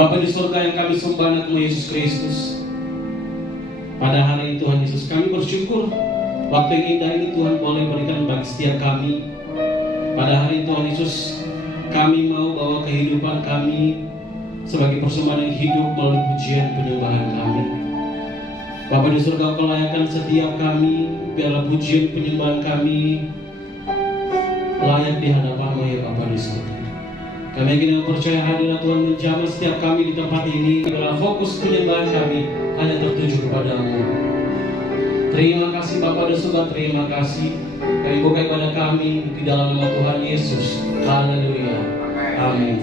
Bapa di surga yang kami sembah nama Yesus Kristus, pada hari ini Tuhan Yesus kami bersyukur waktu yang indah ini Tuhan boleh berikan bagi setiap kami. Pada hari ini Tuhan Yesus, kami mau bawa kehidupan kami sebagai persembahan yang hidup melalui pujian penyembahan kami. Bapa di surga, Kau layakan setiap kami, biarlah pujian penyembahan kami layak di hadapan-Mu ya Bapa di surga. Kami ingin percaya hadirat Tuhan menjamah setiap kami di tempat ini. Biarlah fokus penyembahan kami hanya tertuju kepada-Mu. Terima kasih Bapa di surga, terima kasih. Kami buka ibadah kami di dalam nama Tuhan Yesus. Haleluya. Amin.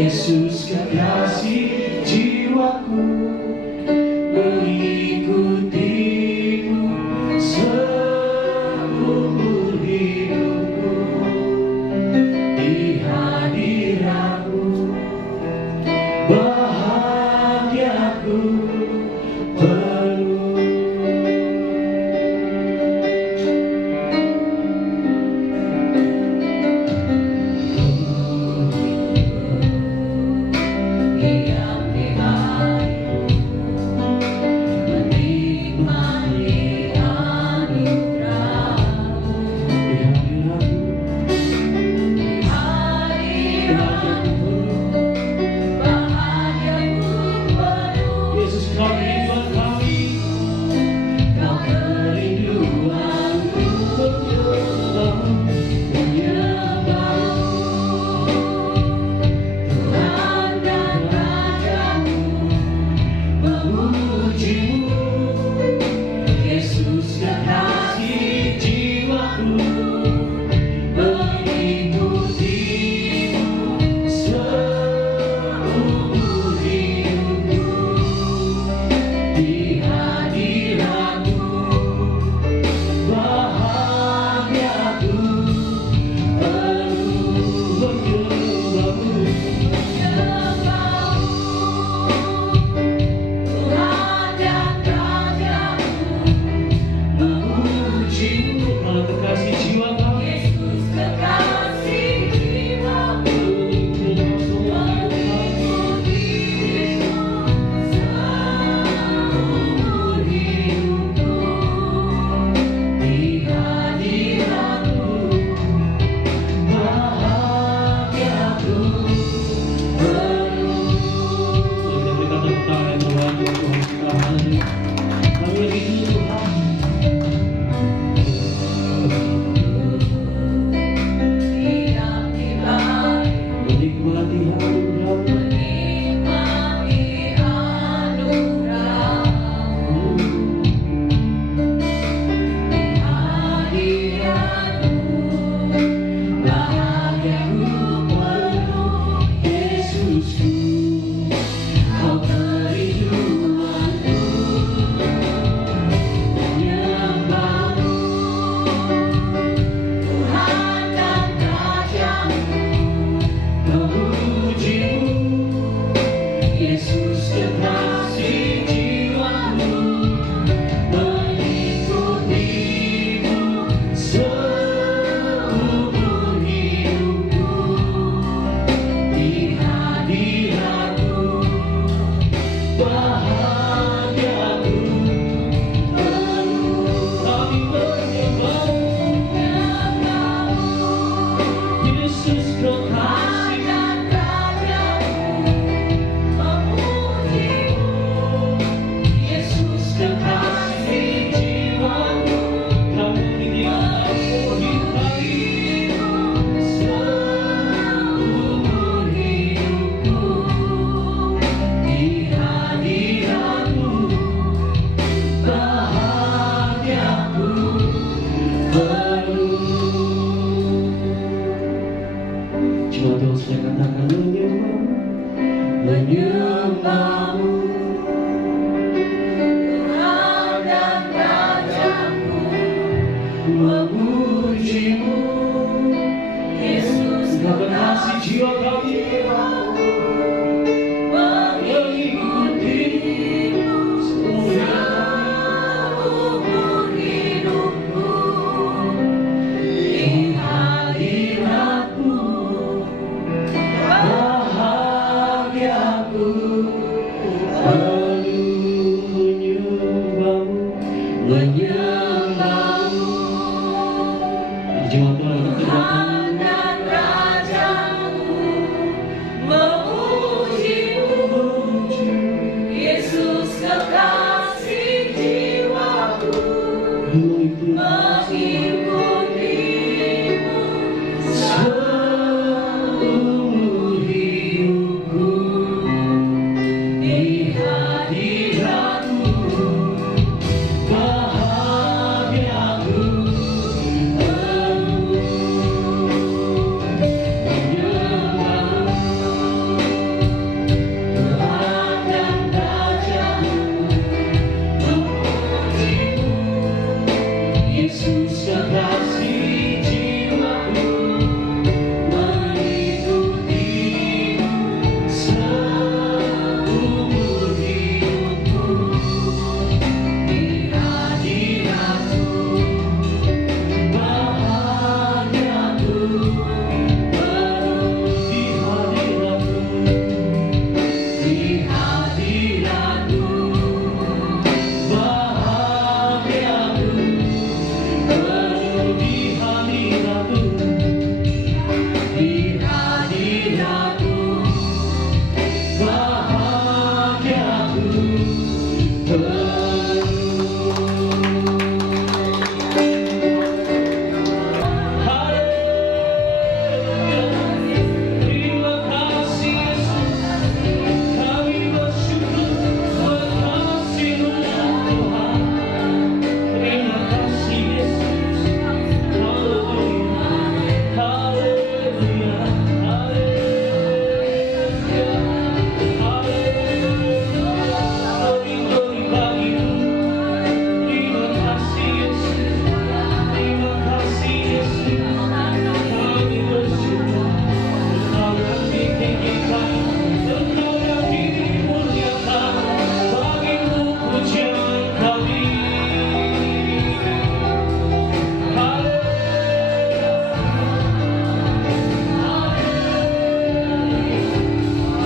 Yesus kekasih, menyembahmu, Tuhan dan Rajaku, memujimu, Yesus kekasih jiwa kami, mengikutimu seumur hidupku, di hadiratmu bahagiaku, menyembahmu. Jemaat Tuhan untuk Tuhan dan Rajaku, memujimu, Yesus kekasih jiwaku, mengikutimu seumur hidupku, di hadiratmu bahagiaku, Yesus kekasih jiwaku, mengikutimu seumur hidupku, di hadiratmu bahagiaku, di hadiratmu bahagiaku, di hadiratmu bahagiaku. Terima kasih Yesus, kami bersyukur mengasihi Tuhan. Terima kasih Yesus, haleluya, haleluya, haleluya, haleluya. Glory bagimu. Terima kasih Yesus, terima kasih Yesus. Kami bersyukur Engkau yang ditinggikan, Engkau yang dimuliakan, bagimu pujian kami.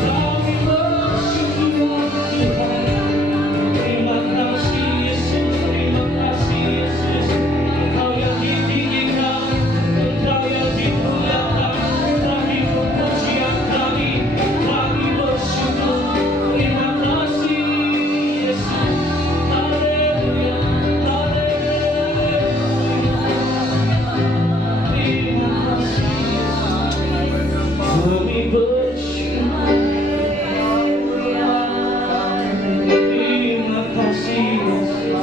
Kami bersyukur Tuhan. Terima kasih Yesus, terima kasih Yesus. Engkau yang ditinggikan, Engkau yang dimuliakan, bagimu pujian kami. Kami bersyukur. Terima kasih Yesus. Haleluya, haleluya. Terima kasih Yesus. Kami bersyukur. Terima kasih Yesus.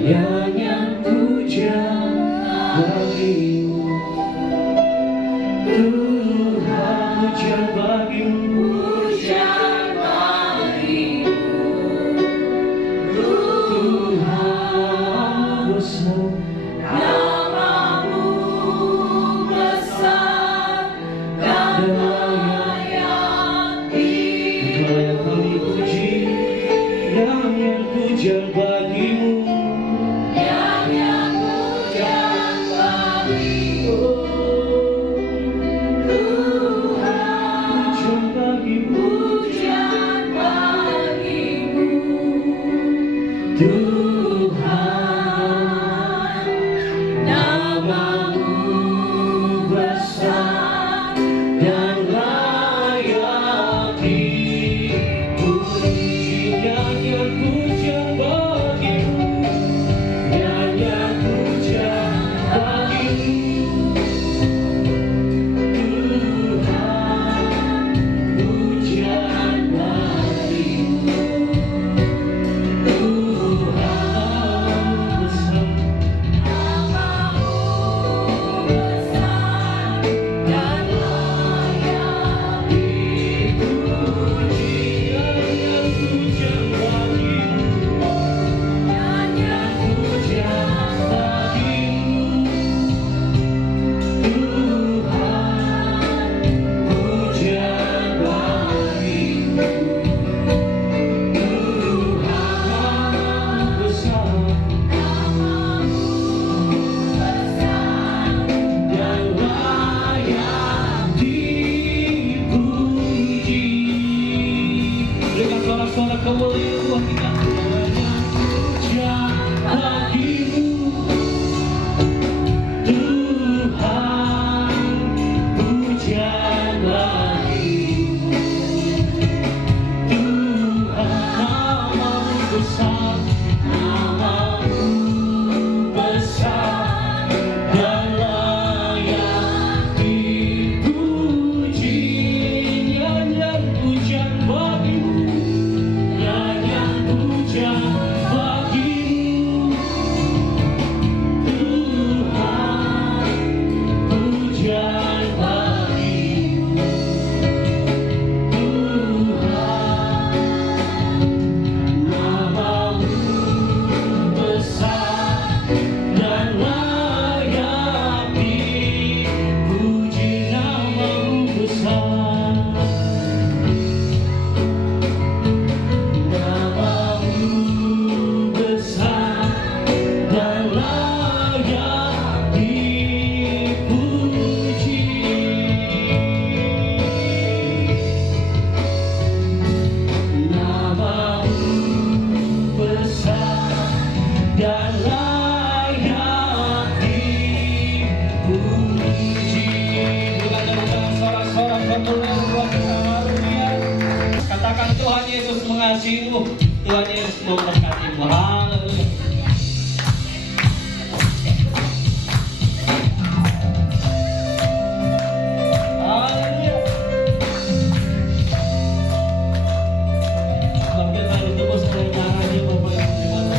Nyanyian pujian bagimu, Tuhan, pujian bagimu, Pujian bagimu, Tuhan besar. namamu besar dan layak Engkau yang kami puji, nyanyian pujian bagimu. nyanyian pujian bagimu, Tuhan besar, namamu besar dan layak dipuji. Namamu besar dan layak dipuji. Bukan dengan sorak-sorak berdoa karunia. Katakan Tuhan Yesus mengasihimu, Tuhan Yesus memberkatimu. Haleluya. Haleluya. Bagian baru tubuh sebagai darahnya Bapak Ibu dimana.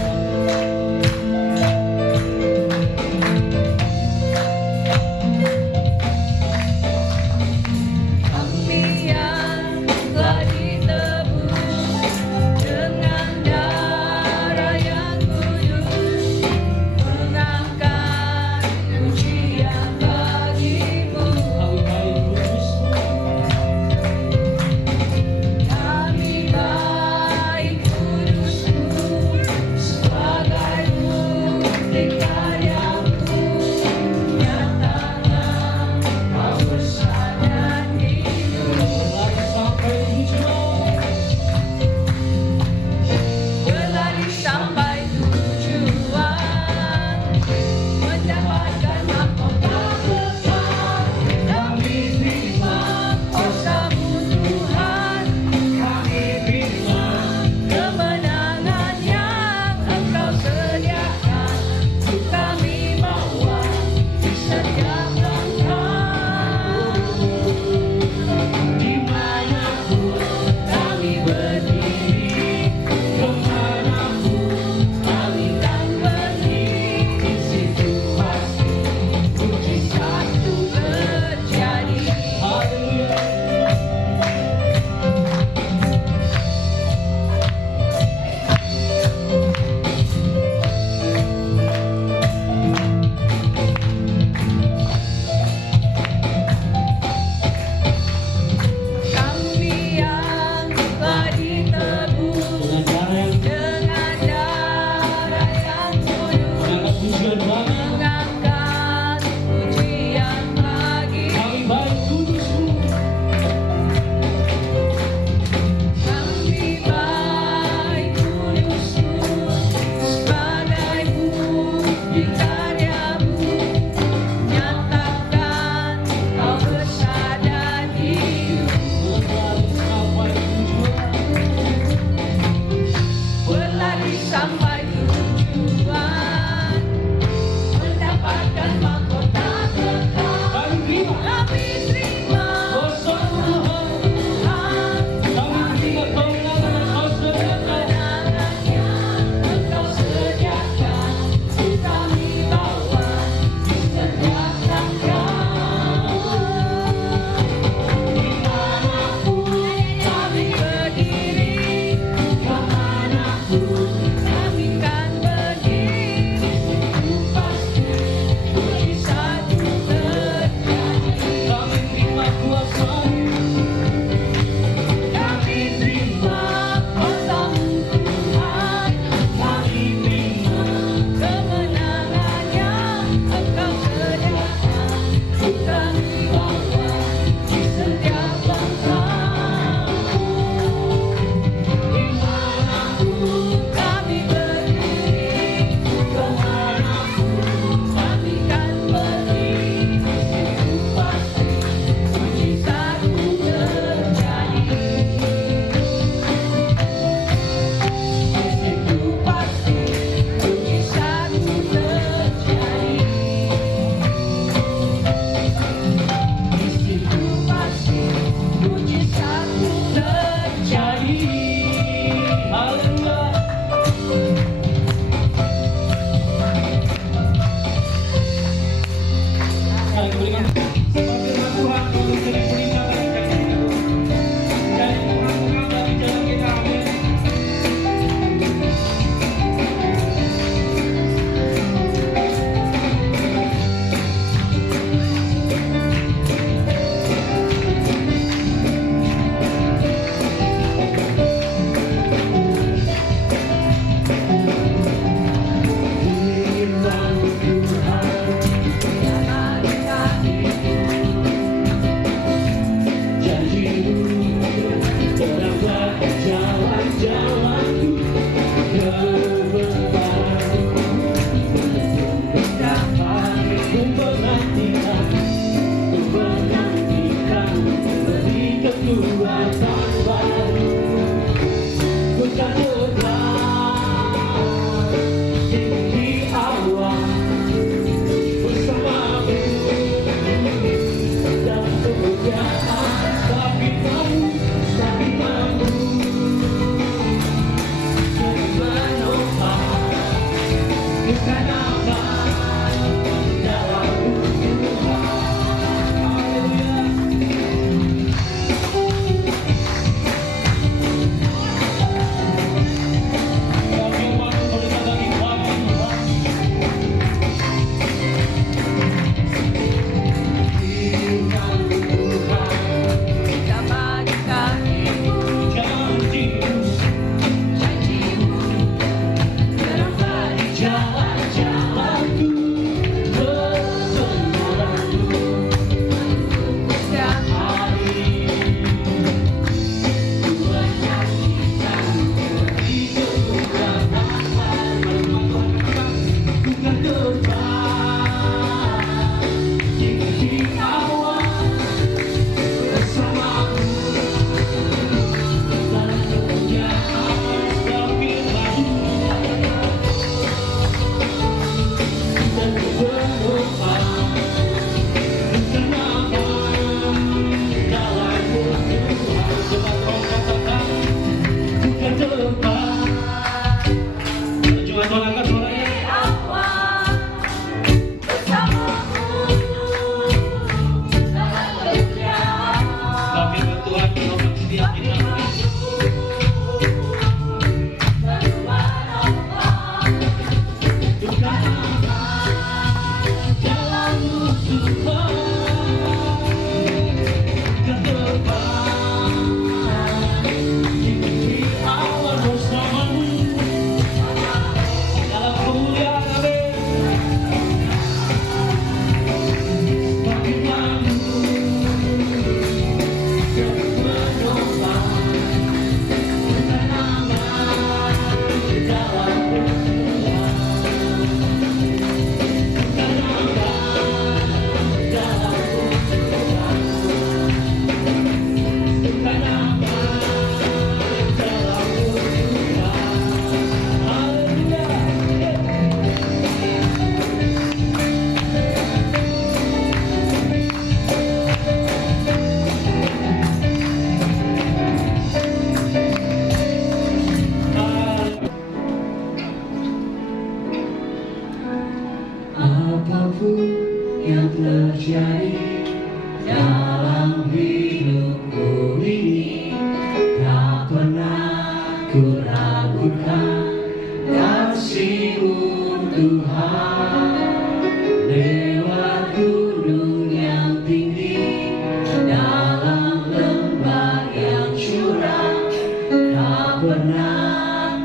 Kami yang telah ditebus dengan darah yang kudus,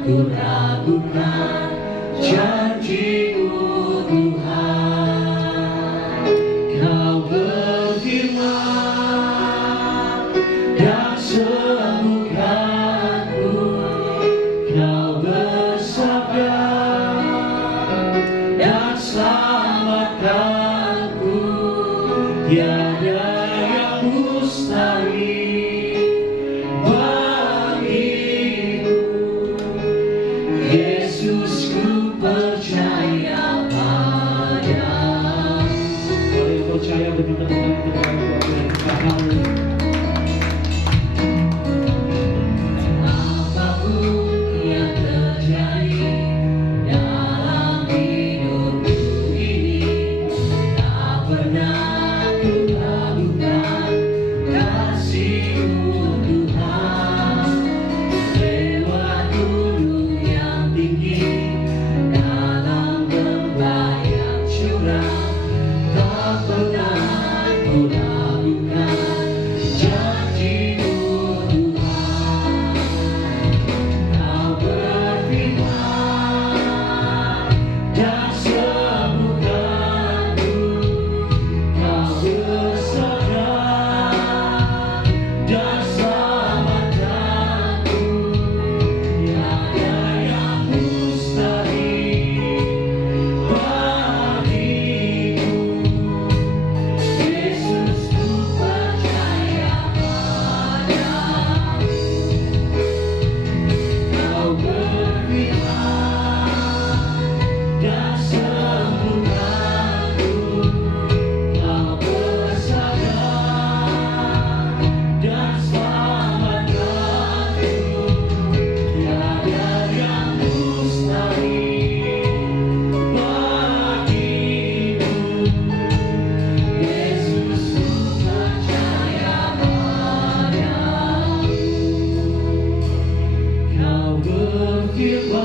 ku ragukan janji-Mu Tuhan. Kau berfirman dan sembuhkanku, Kau bersabda dan selamatkanku. Tiada yang mustahil bagimu, Yesus, ku percaya padamu. Kalau yang percaya benar-benar berdoa dan paham. Apapun yang terjadi dalam hidupku ini, tak pernah ku ragukan kasih-Mu Tuhan. Lewat gunung yang tinggi, dalam lembah yang curam, tak pernah ku ragukan janji-Mu Tuhan. Kau berfirman dan sembuhkanku, Kau bersabda dan selamatkanku. Tiada yang mustahil bagimu, Yesus, ku percaya padamu. Kau berfirman dan sembuhkanku, Kau bersabda dan selamatkanku. Tiada yang mustahil bagimu, Yesus, ku percaya padamu. Kau berfirman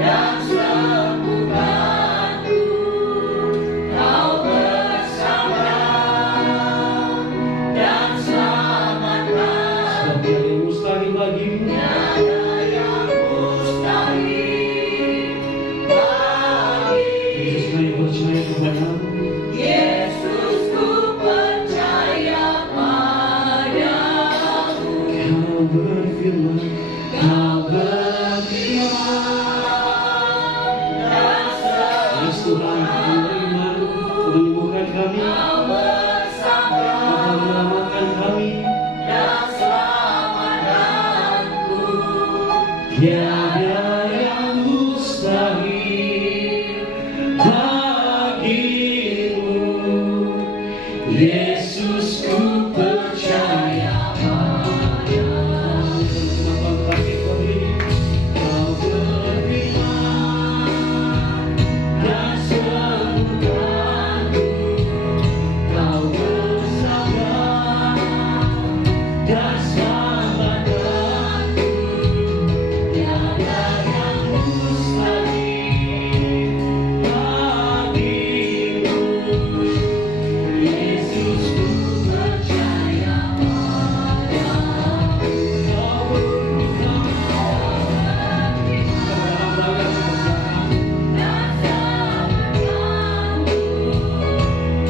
dan sembuhkanku, Kau bersabda dan selamatkanku. Tiada yang mustahil bagimu. Tiada yang mustahil Yesus, bagimu, kami percaya kepadamu. Yesus, ku percaya padamu. Kau berfirman. Kau berfirman dan Yes Tuhan, Kau beriman, Kau menyembuhkan kami, Kau bersabda Kau menyelamatkan kami. dan selamatkanku. Tiada yang mustahil bagimu, Yesus, ku percaya padamu. Kenapa kaki kau berdiri? Kau berfirman dan sembuhkanku, Kau bersabda dan selamatkanku. Tiada yang mustahil bagimu, Yesus, ku percaya padamu. Kau berfirman Dan selamatkanku,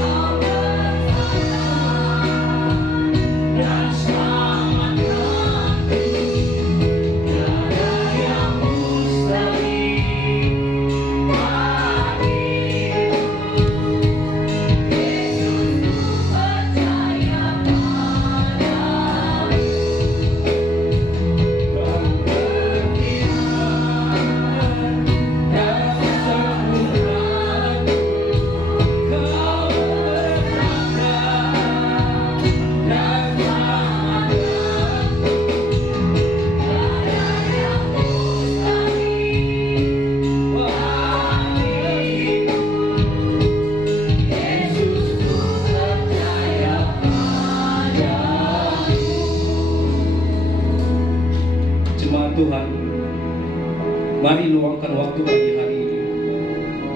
Kau bersabda dan selamatkanku. Tiada yang mustahil bagimu, Yesus, ku percaya padamu. Kau berfirman dan sembuhkanku, Kau bersabda dan selamatkanku. Tiada yang mustahil bagimu, Yesus, ku percaya padamu. Jemaat Tuhan, mari luangkan waktu pagi hari ini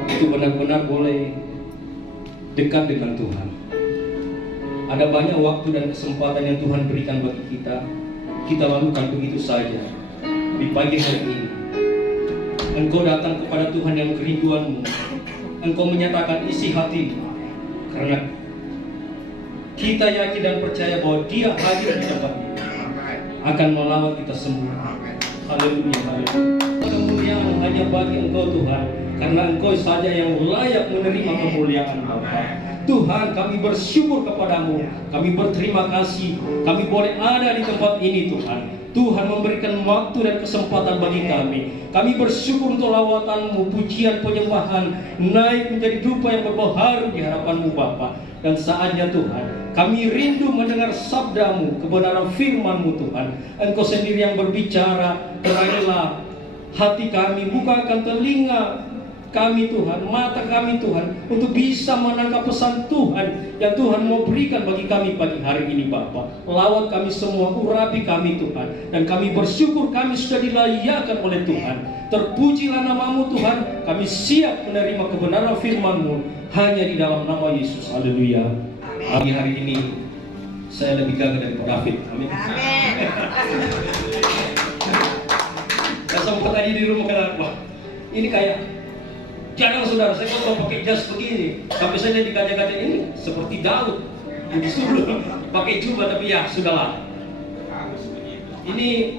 untuk benar-benar boleh dekat dengan Tuhan. Ada banyak waktu dan kesempatan yang Tuhan berikan bagi kita, kita lakukan begitu saja. di pagi hari ini Engkau datang kepada Tuhan yang kerinduanmu, Engkau menyatakan isi hatimu, karena kita yakin dan percaya bahwa Dia hadir di tempat ini akan melawat kita semua. Haleluya, haleluya. Kemuliaan hanya bagi Engkau Tuhan, karena Engkau saja yang layak menerima kemuliaan Bapa. Tuhan, kami bersyukur kepadamu, kami berterima kasih, kami boleh ada di tempat ini Tuhan. Tuhan memberikan waktu dan kesempatan bagi kami. Kami bersyukur untuk lawatan-Mu, pujian, penyembahan naik menjadi dupa yang berbau di hadapan-Mu Bapa. Dan saatnya Tuhan, kami rindu mendengar sabda-Mu, kebenaran firman-Mu Tuhan. Engkau sendiri yang berbicara, terangilah hati kami, bukakan telinga kami Tuhan, mata kami Tuhan, untuk bisa menangkap pesan Tuhan yang Tuhan mau berikan bagi kami pagi hari ini Bapa. Lawat kami semua, urapi kami Tuhan, dan kami bersyukur kami sudah dilayakkan oleh Tuhan. Terpujilah nama-Mu Tuhan, kami siap menerima kebenaran firman-Mu hanya di dalam nama Yesus. Haleluya. Pagi hari ini saya lebih gagah daripada David. Amin. Saya sempat tadi di rumah kata, wah ini kayak jangan saudara, saya kalau pakai jas begini, sampai saya dikaca-kaca ini seperti Daud. Disuruh pakai jubah, tapi ya sudahlah. Ini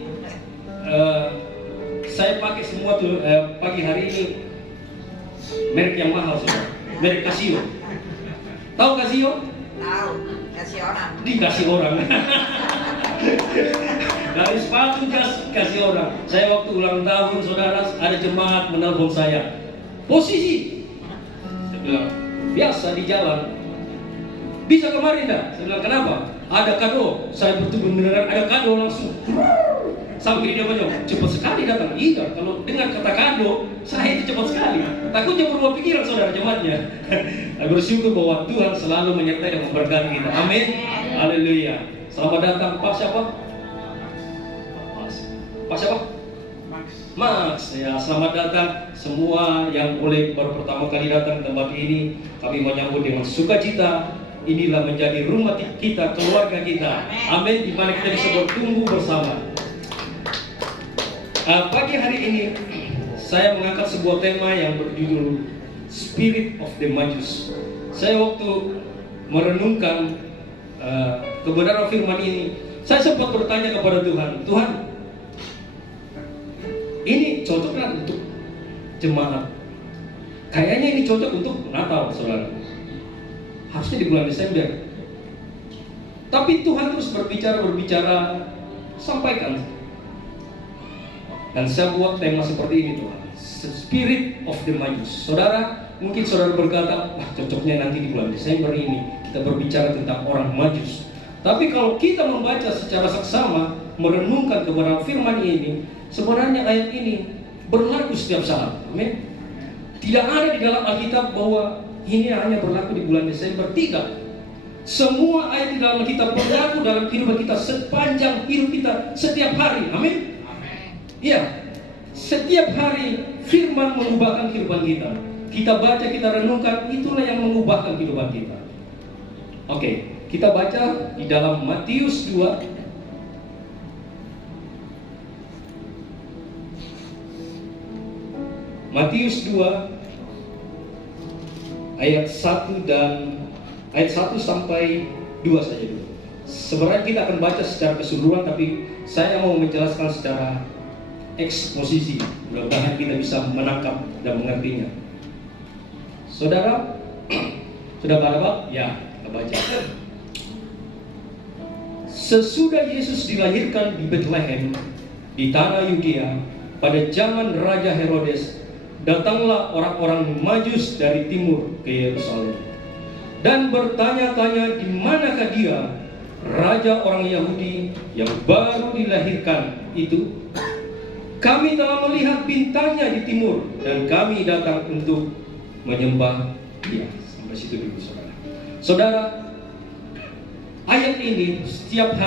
saya pakai semua tuh pagi hari ini merek yang mahal saudara, merek Casio. Tahu Casio? Tahu, kasih orang. Dikasih orang. Dari sepatu jas kasih orang. Saya waktu ulang tahun saudara, ada jemaat menelpon saya. Posisi, saya bilang biasa di jalan. Bisa kemarin dah? Saya bilang kenapa? Ada kado. Saya benar-benar ada kado langsung. Sampai dia bilang cepat sekali datang. Iya, kalau dengar kata kado, saya itu cepat sekali. Takutnya berubah pikiran saudara jemaatnya. Saya bersyukur bahwa Tuhan selalu menyertai dan memberkati kita. Amin. Haleluya. Selamat datang Pak siapa? Pak siapa? Max, ya selamat datang semua yang baru pertama kali datang ke tempat ini. Kami menyambut dengan sukacita. Inilah menjadi rumah kita, keluarga kita. Amin. Di mana kita bisa bertumbuh bersama. Pagi hari ini saya mengangkat sebuah tema yang berjudul Spirit of the Majus. Saya waktu merenungkan kebenaran firman ini, saya sempat bertanya kepada Tuhan, Tuhan, ini cocok kan untuk jemaat? Kayaknya ini cocok untuk Natal, saudara. Harusnya di bulan Desember. Tapi Tuhan terus berbicara, sampaikan. Dan saya buat tema seperti ini Tuhan, Spirit of the Majus. Saudara, mungkin saudara berkata, wah cocoknya nanti di bulan Desember ini kita berbicara tentang orang Majus. Tapi kalau kita membaca secara seksama, merenungkan kebenaran firman ini, sebenarnya ayat ini berlaku setiap saat. Amin. Tidak ada di dalam Alkitab bahwa ini hanya berlaku di bulan Desember. Tidak. Semua ayat di dalam Alkitab berlaku dalam kehidupan kita sepanjang hidup kita setiap hari. Amin. Iya. Setiap hari firman mengubahkan kehidupan kita. Kita baca, kita renungkan, itulah yang mengubahkan kehidupan kita. Oke, kita baca di dalam Matius 2 Matius 2 ayat 1 dan ayat 1 sampai 2 saja dulu. Sebenarnya kita akan baca secara keseluruhan, tapi saya mau menjelaskan secara eksposisi. Mudah-mudahan kita bisa menangkap dan mengertinya. Saudara, sudah pada Pak? Ya, kita baca. Sesudah Yesus dilahirkan di Bethlehem di tanah Yudea pada zaman Raja Herodes, datanglah orang-orang Majus dari timur ke Yerusalem dan bertanya-tanya di manakah dia, raja orang Yahudi yang baru dilahirkan itu. Kami telah melihat bintangnya di timur dan kami datang untuk menyembah dia. Sampai situ dulu saudara. Saudara, ayat ini setiap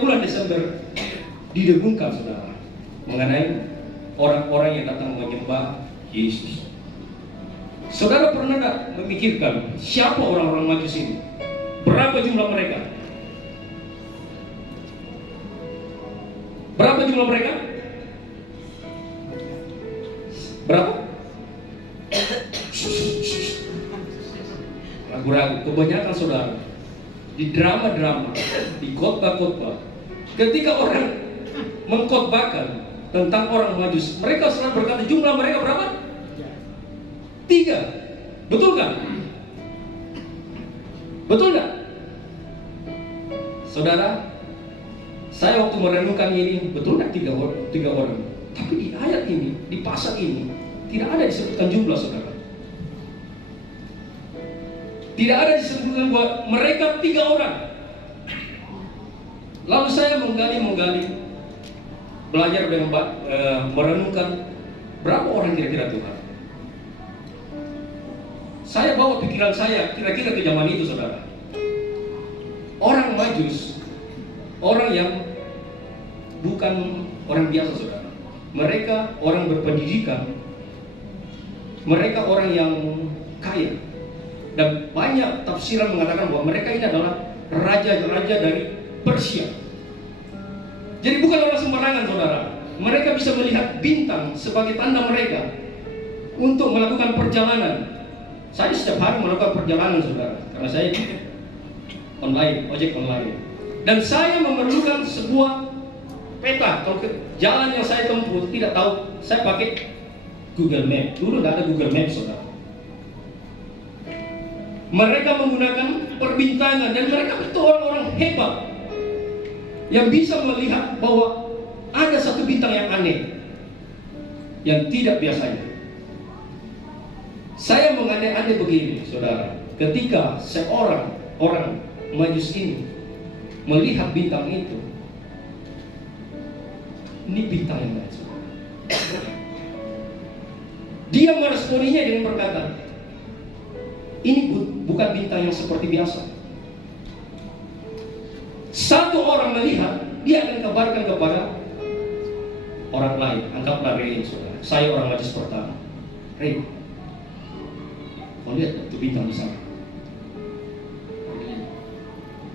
bulan Desember didengungkan saudara mengenai orang-orang yang datang menyembah Yesus. Saudara pernah tak memikirkan siapa orang-orang Majus ini? Berapa jumlah mereka? Berapa jumlah mereka? ragu-ragu. Kebanyakan saudara di drama-drama, di khotbah-khotbah, ketika orang mengkhotbahkan tentang orang Majus, mereka selalu berkata jumlah mereka berapa? 3. Betul kan? Betul nggak? Saudara, saya waktu merenungkan ini, betul nggak 3 orang? Tapi di ayat ini, di pasal ini, tidak ada disebutkan jumlah, saudara. Tidak ada disebutkan bahwa mereka 3 orang. Lalu saya menggali, belajar dengan merenungkan berapa orang kira-kira Tuhan. Saya bawa pikiran saya kira-kira ke zaman itu, saudara. Orang Majus, orang yang bukan orang biasa, saudara. Mereka orang berpendidikan, mereka orang yang kaya. Dan banyak tafsiran mengatakan bahwa mereka ini adalah raja-raja dari Persia. Jadi bukan orang sembarangan, saudara. Mereka bisa melihat bintang sebagai tanda mereka untuk melakukan perjalanan. Saya setiap hari melakukan perjalanan, saudara, karena saya online, ojek online. Dan saya memerlukan sebuah peta. Kalau jalan yang saya tempuh tidak tahu, saya pakai Google Map. Dulu tidak ada Google Map, saudara. Mereka menggunakan perbintangan dan mereka itu orang-orang hebat yang bisa melihat bahwa ada satu bintang yang aneh, yang tidak biasanya. Saya mengandai-andai begini, saudara. Ketika seorang orang Majus ini melihat bintang itu, ini bintang yang lain, saudara. Dia meresponinya dengan berkata, ini bukan bintang yang seperti biasa. Satu orang melihat, dia akan kabarkan kepada orang lain. Anggaplah Ray, saudara. Saya orang Majus pertama. Ray, kau lihat itu bintang di sana.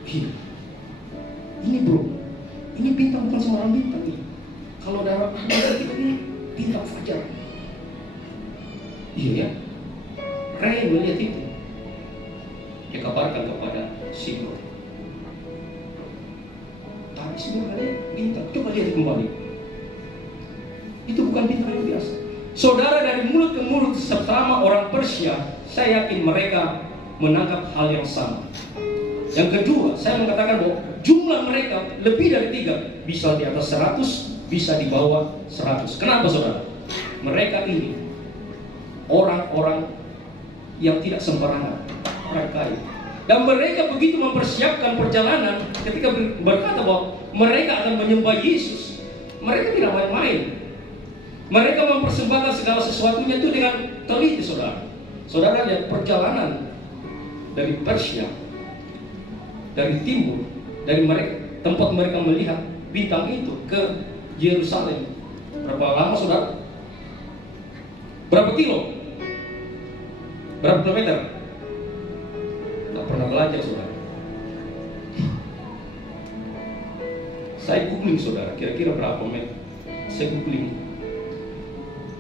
Gila. Ini bro, ini bintang bukan sembarang bintang ini. Kalau darah ini bintang fajar. Iya ya. Ray melihat itu. Dia kabarkan kepada Sigmund. Tapi Sigmund lihat bintang, coba lihat kembali. Itu bukan bintang yang biasa. Saudara, dari mulut ke mulut selama orang Persia, saya yakin mereka menangkap hal yang sama. Yang kedua, saya mengatakan bahwa jumlah mereka lebih dari 3, bisa di atas 100, bisa di bawah 100. Kenapa, saudara? Mereka ini orang-orang yang tidak sembarangan, orang kaya. Dan mereka begitu mempersiapkan perjalanan ketika berkata bahwa mereka akan menyembah Yesus. Mereka tidak main-main. Mereka mempersembahkan segala sesuatunya itu dengan teliti, saudara. Saudara lihat perjalanan dari Persia, dari timur, dari mereka, tempat mereka melihat bintang itu ke Yerusalem. Berapa lama, saudara? Berapa kilo? Berapa kilometer? Tidak pernah belajar, saudara. Saya googling, saudara, kira-kira berapa meter? Saya googling.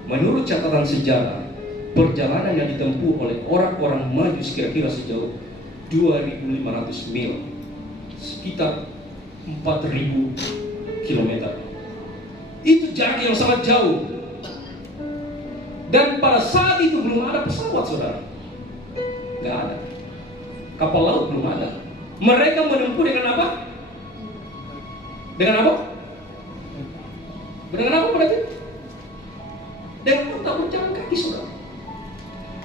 Menurut catatan sejarah, perjalanan yang ditempuh oleh orang-orang Majus kira-kira sejauh 2.500 mil, sekitar 4.000 kilometer. Itu jarak yang sangat jauh. Dan pada saat itu belum ada pesawat, saudara. Nggak ada. Kapal laut belum ada. Mereka menempuh dengan apa? Dengan apa? Dengan apa berarti? Dengan tak berjalan kaki, saudara.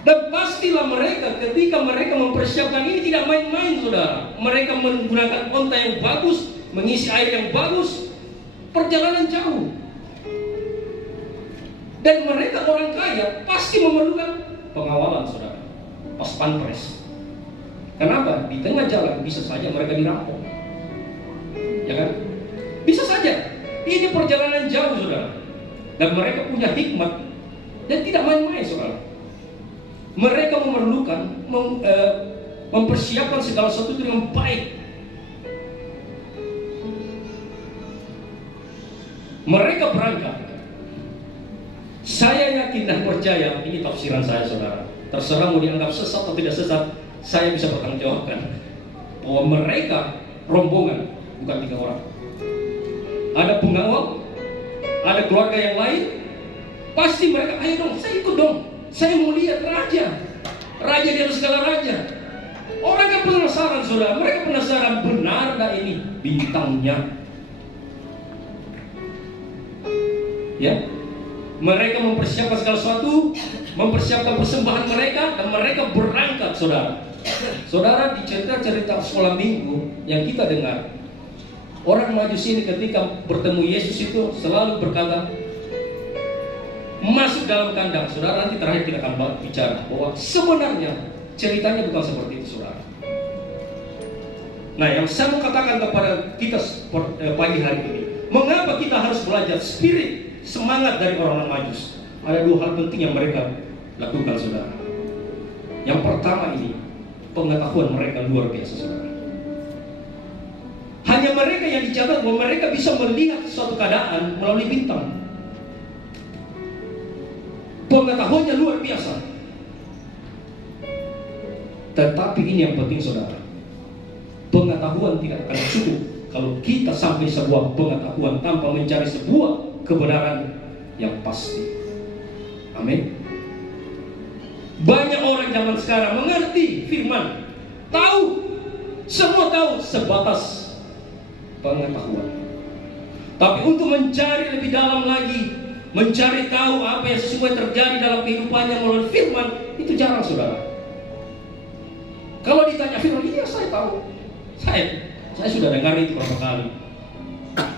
Dan pastilah mereka ketika mereka mempersiapkan ini tidak main-main, saudara. Mereka menggunakan onta yang bagus, mengisi air yang bagus, perjalanan jauh. Dan mereka orang kaya pasti memerlukan pengawalan, saudara. Pas pampres. Kenapa? Di tengah jalan bisa saja mereka dirampok. Ya kan? Bisa saja. Ini perjalanan jauh, saudara. Dan mereka punya hikmat dan tidak main-main, saudara. Mereka memerlukan mempersiapkan segala sesuatu dengan baik. Mereka berangkat. Saya yakin dan percaya, ini tafsiran saya, saudara. Terserah mau dianggap sesat atau tidak sesat, saya bisa bertanggung jawabkan bahwa mereka rombongan, bukan 3 orang. Ada pengawal, ada keluarga yang lain. Pasti mereka, ayo dong, saya ikut dong. Saya mau lihat raja di atas segala raja. Orang kan penasaran, saudara. Mereka penasaran, benar gak ini bintangnya? Ya, mereka mempersiapkan segala sesuatu, mempersiapkan persembahan mereka, dan mereka berangkat, saudara. Saudara, di cerita-cerita sekolah minggu yang kita dengar, orang Majusi ini ketika bertemu Yesus itu selalu berkata, masuk dalam kandang. Saudara, nanti terakhir kita akan bicara bahwa sebenarnya ceritanya bukan seperti itu, saudara. Nah, yang saya mau katakan kepada kita pagi hari ini, mengapa kita harus belajar spirit, semangat dari orang-orang Majus? Ada 2 hal penting yang mereka lakukan, saudara. Yang pertama ini, pengetahuan mereka luar biasa, saudara. Hanya mereka yang dicatat bahwa mereka bisa melihat suatu keadaan melalui bintang. Pengetahuannya luar biasa. Tetapi ini yang penting, saudara. Pengetahuan tidak akan cukup kalau kita sampai sebuah pengetahuan tanpa mencari sebuah kebenaran yang pasti. Amin. Banyak orang zaman sekarang mengerti firman, tahu, semua tahu, sebatas pengetahuan. Tapi untuk mencari lebih dalam lagi, mencari tahu apa yang sesungguhnya terjadi dalam kehidupannya melalui firman, itu jarang, saudara. Kalau ditanya firman, iya saya tahu, saya sudah dengar itu berapa kali.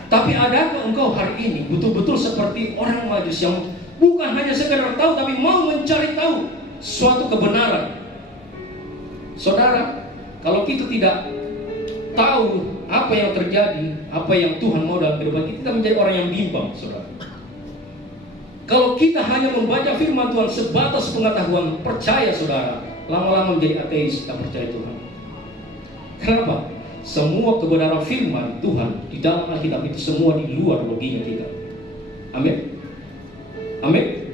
Tapi adakah engkau hari ini betul-betul seperti orang Majus yang bukan hanya sekedar tahu, tapi mau mencari tahu suatu kebenaran? Saudara, kalau kita tidak tahu apa yang terjadi, apa yang Tuhan mau dalam kehidupan kita, kita menjadi orang yang bimbang, saudara. Kalau kita hanya membaca firman Tuhan sebatas pengetahuan, percaya, saudara, lama-lama menjadi ateis, tidak percaya Tuhan. Kenapa? Semua kebenaran firman Tuhan di dalam Alkitab itu semua di luar logika kita. Amin. Amin.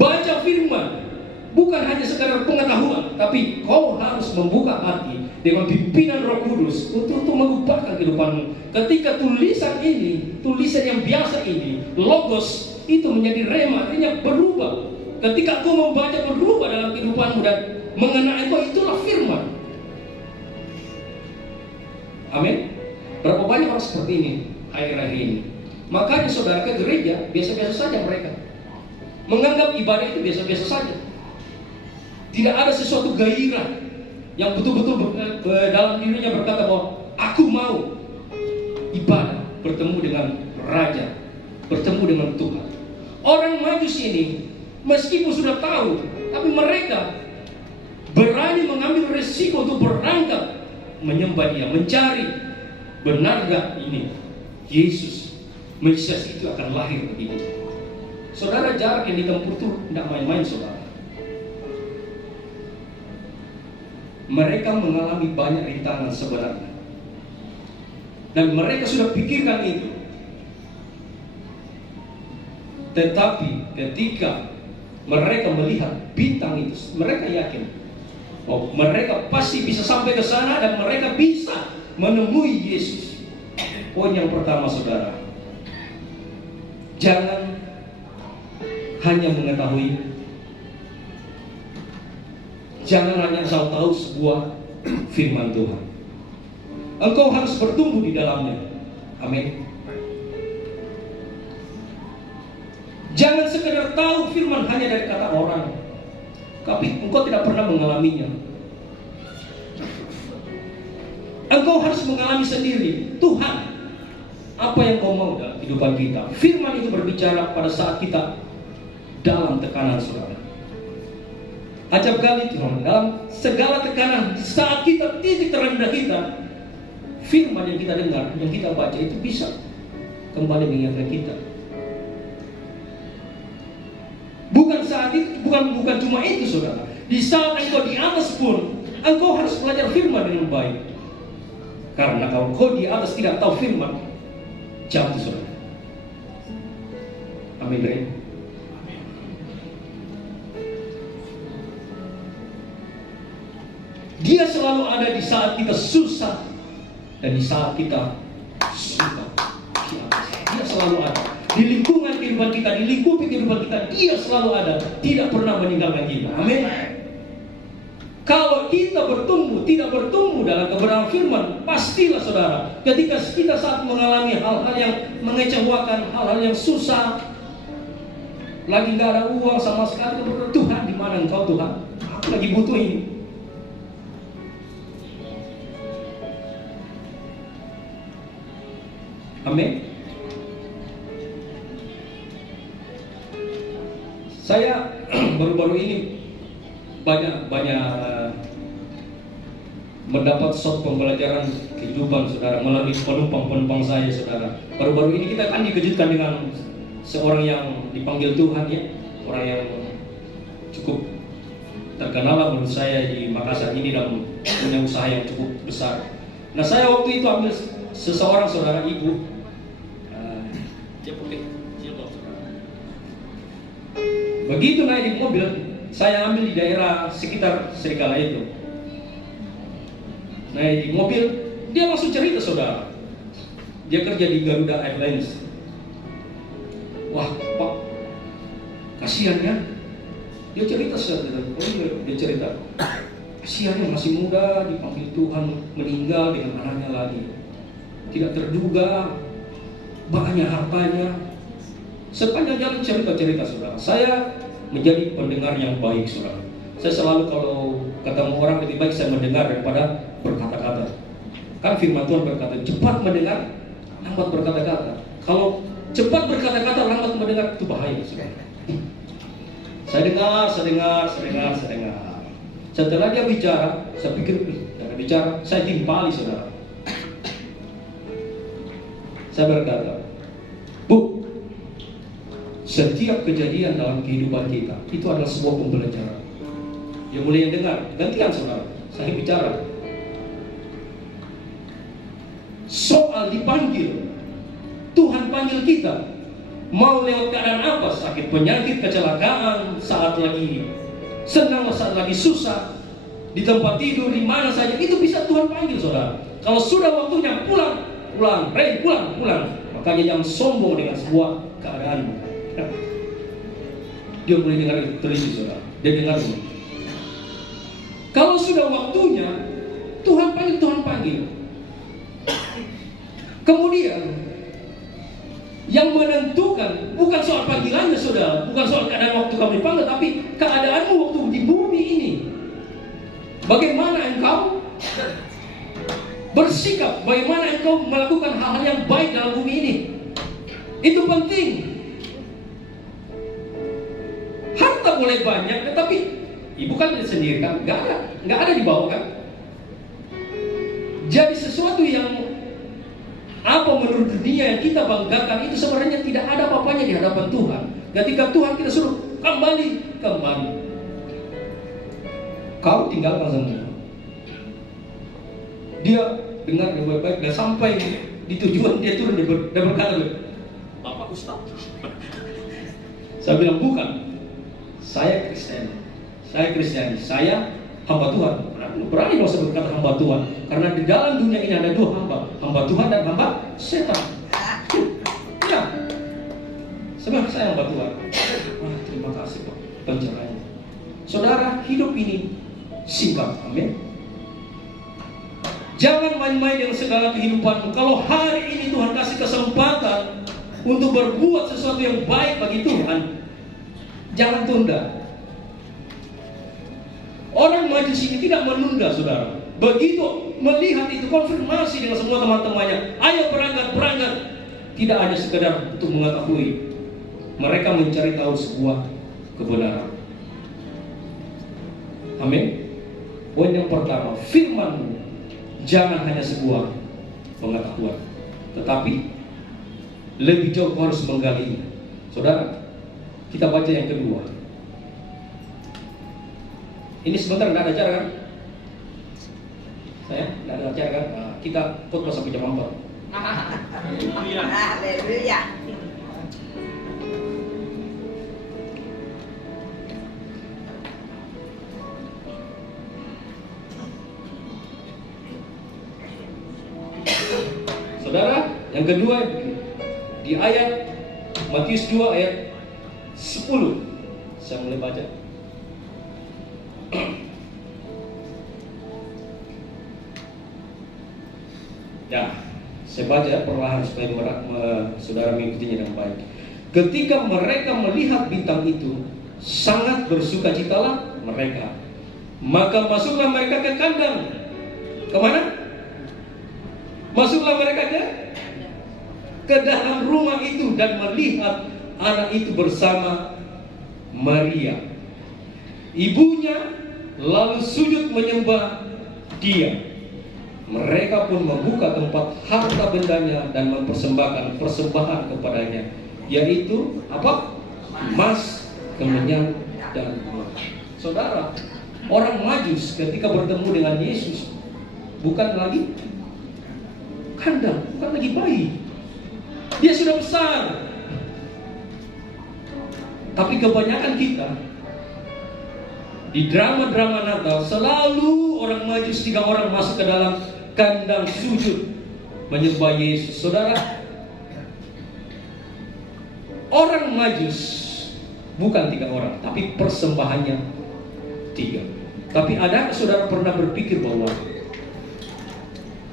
Baca firman bukan hanya sekadar pengetahuan, tapi kau harus membuka hati dengan pimpinan Roh Kudus untuk mengubahkan kehidupanmu. Ketika tulisan ini, tulisan yang biasa ini, logos, itu menjadi rema, artinya berubah. Ketika kau membaca, berubah dalam kehidupanmu dan mengenai kau, itulah firman. Amin. Berapa banyak orang seperti ini akhir-akhir ini? Makanya saudara, ke gereja biasa-biasa saja mereka, menganggap ibadah itu biasa-biasa saja. Tidak ada sesuatu gairah yang betul-betul dalam dirinya berkata bahwa aku mau ibadah, bertemu dengan Raja, bertemu dengan Tuhan. Orang Majus ini meskipun sudah tahu, tapi mereka berani mengambil resiko untuk berangkat menyembah Dia, mencari benar gak ini Yesus Mesias itu akan lahir begini. Saudara, jarak yang ditempuh itu tidak main-main, saudara. Mereka mengalami banyak rintangan sebenarnya, dan mereka sudah pikirkan itu. Tetapi ketika mereka melihat bintang itu, mereka yakin, oh, mereka pasti bisa sampai ke sana dan mereka bisa menemui Yesus. Poin yang pertama, saudara, jangan hanya mengetahui, jangan hanya asal tahu sebuah firman Tuhan. Engkau harus bertumbuh di dalamnya. Amin. Jangan sekedar tahu firman hanya dari kata orang, tapi engkau tidak pernah mengalaminya. Engkau harus mengalami sendiri. Tuhan, apa yang kau mau dalam kehidupan kita? Firman itu berbicara pada saat kita dalam tekanan, saudara. Acap kali Tuhan, dalam segala tekanan, saat kita titik terendah kita, firman yang kita dengar, yang kita baca itu bisa kembali mengingatkan kita. Bukan saat itu, bukan cuma itu, saudara. Di saat engkau di atas pun, engkau harus belajar firman dengan baik. Karena kalau kau di atas tidak tahu firman, jatuh, saudara. Amin, Ray. Dia selalu ada di saat kita susah dan di saat kita suka. Dia selalu ada di lingkungan kehidupan kita, di lingkup kehidupan kita. Dia selalu ada, tidak pernah meninggalkan kita. Amin. Kalau kita tidak bertumbuh dalam kebenaran firman, pastilah saudara, ketika kita saat mengalami hal-hal yang mengecewakan, hal-hal yang susah, lagi gak ada uang sama sekali, Tuhan di mana Engkau Tuhan? Aku lagi butuh ini. Amin. Saya baru-baru ini banyak mendapat suatu pembelajaran kehidupan saudara melalui penumpang saya saudara. Baru-baru ini kita akan dikejutkan dengan seorang yang dipanggil Tuhan ya, orang yang cukup terkenal menurut saya di Makassar ini dan punya usaha yang cukup besar. Nah saya waktu itu ambil seseorang saudara ibu, dia pakai jilbab saudara. Begitu naik di mobil, saya ambil di daerah sekitar Serigala itu. Naik di mobil, dia langsung cerita saudara. Dia kerja di Garuda Airlines. Wah Pak, kasihan ya. Dia cerita saudara. Dia cerita, kasihan ya masih muda dipanggil Tuhan meninggal dengan anaknya lagi. Tidak terduga, banyak hartanya. Sepanjang jalan cerita-cerita saudara. Saya menjadi pendengar yang baik saudara. Saya selalu kalau ketemu orang lebih baik saya mendengar daripada berkata-kata. Kan firman Tuhan berkata, cepat mendengar, lambat berkata-kata. Kalau cepat berkata-kata, lambat mendengar, itu bahaya saudara. Saya dengar. Setelah dia bicara, saya pikir, jangan bicara, saya timpali saudara. Saya berkata, Bu, setiap kejadian dalam kehidupan kita itu adalah sebuah pembelajaran. Yang mulai yang dengar, gantian saudara. Saya bicara soal dipanggil. Tuhan panggil kita. Mau lewat keadaan apa? Sakit, penyakit, kecelakaan, saat lagi senang, saat lagi susah, di tempat tidur, di mana saja, itu bisa Tuhan panggil saudara. Kalau sudah waktunya pulang, makanya jangan sombong dengan sebuah keadaan. Dia boleh dengar teliti saudara. Dia dengar ini. Kalau sudah waktunya Tuhan panggil. Kemudian yang menentukan bukan soal panggilannya saudara, bukan soal keadaan waktu kamu dipanggil, tapi keadaanmu waktu di bumi ini. Bagaimana engkau bersikap, bagaimana engkau melakukan hal-hal yang baik dalam bumi ini. Itu penting. Harta boleh banyak, tetapi ibu kan sendiri kan, nggak ada di bawah kan. Jadi sesuatu yang apa menurut dunia yang kita banggakan itu sebenarnya tidak ada apa-apanya di hadapan Tuhan. Ketika Tuhan kita suruh kembali. Kau tinggalkan semua. Dia dengar dengan baik dan sampai di tujuan dia turun dia berkata, Bapak Ustaz. Saya bilang bukan. Saya Kristen. Saya hamba Tuhan. Berani dong saya berkata hamba Tuhan. Karena di dalam dunia ini ada dua hamba Tuhan dan hamba setan. Ya. Sebab saya hamba Tuhan. Terima kasih Pak pencerahannya. Saudara, hidup ini singkat. Amin. Jangan main-main dengan segala kehidupanmu. Kalau hari ini Tuhan kasih kesempatan untuk berbuat sesuatu yang baik bagi Tuhan, jangan tunda. Orang maju sini tidak menunda saudara. Begitu melihat itu konfirmasi dengan semua teman-temannya. Ayo berangkat. Tidak ada sekedar untuk mengetahui. Mereka mencari tahu sebuah kebenaran. Amin. Poin yang pertama, firman jangan hanya sebuah pengetahuan, tetapi lebih jauh harus menggalinya. Saudara, kita baca yang kedua. Ini sebentar tidak ada acara kan? Saya tidak ada acara kan? Nah, kita khotbah sampai jam 4. Haleluya. Saudara, yang kedua di ayat Matius 2 ayat 10. Saya mulai baca. Ya, saya baca perlahan supaya saudara mengikutinya dengan baik. Ketika mereka melihat bintang itu, sangat bersukacitalah mereka. Maka masuklah mereka ke kandang. Kemana? Masuklah mereka ke dalam rumah itu dan melihat anak itu bersama Maria, ibunya, lalu sujud menyembah dia. Mereka pun membuka tempat harta bendanya dan mempersembahkan persembahan kepadanya, yaitu apa? Emas, kemenyan, dan emas. Saudara, orang Majus ketika bertemu dengan Yesus bukan lagi kandang, bukan lagi bayi. Dia sudah besar. Tapi kebanyakan kita di drama-drama Natal selalu orang Majus 3 orang masuk ke dalam kandang sujud menyembah Yesus. Saudara, orang Majus bukan 3 orang, tapi persembahannya 3. Tapi ada saudara pernah berpikir bahwa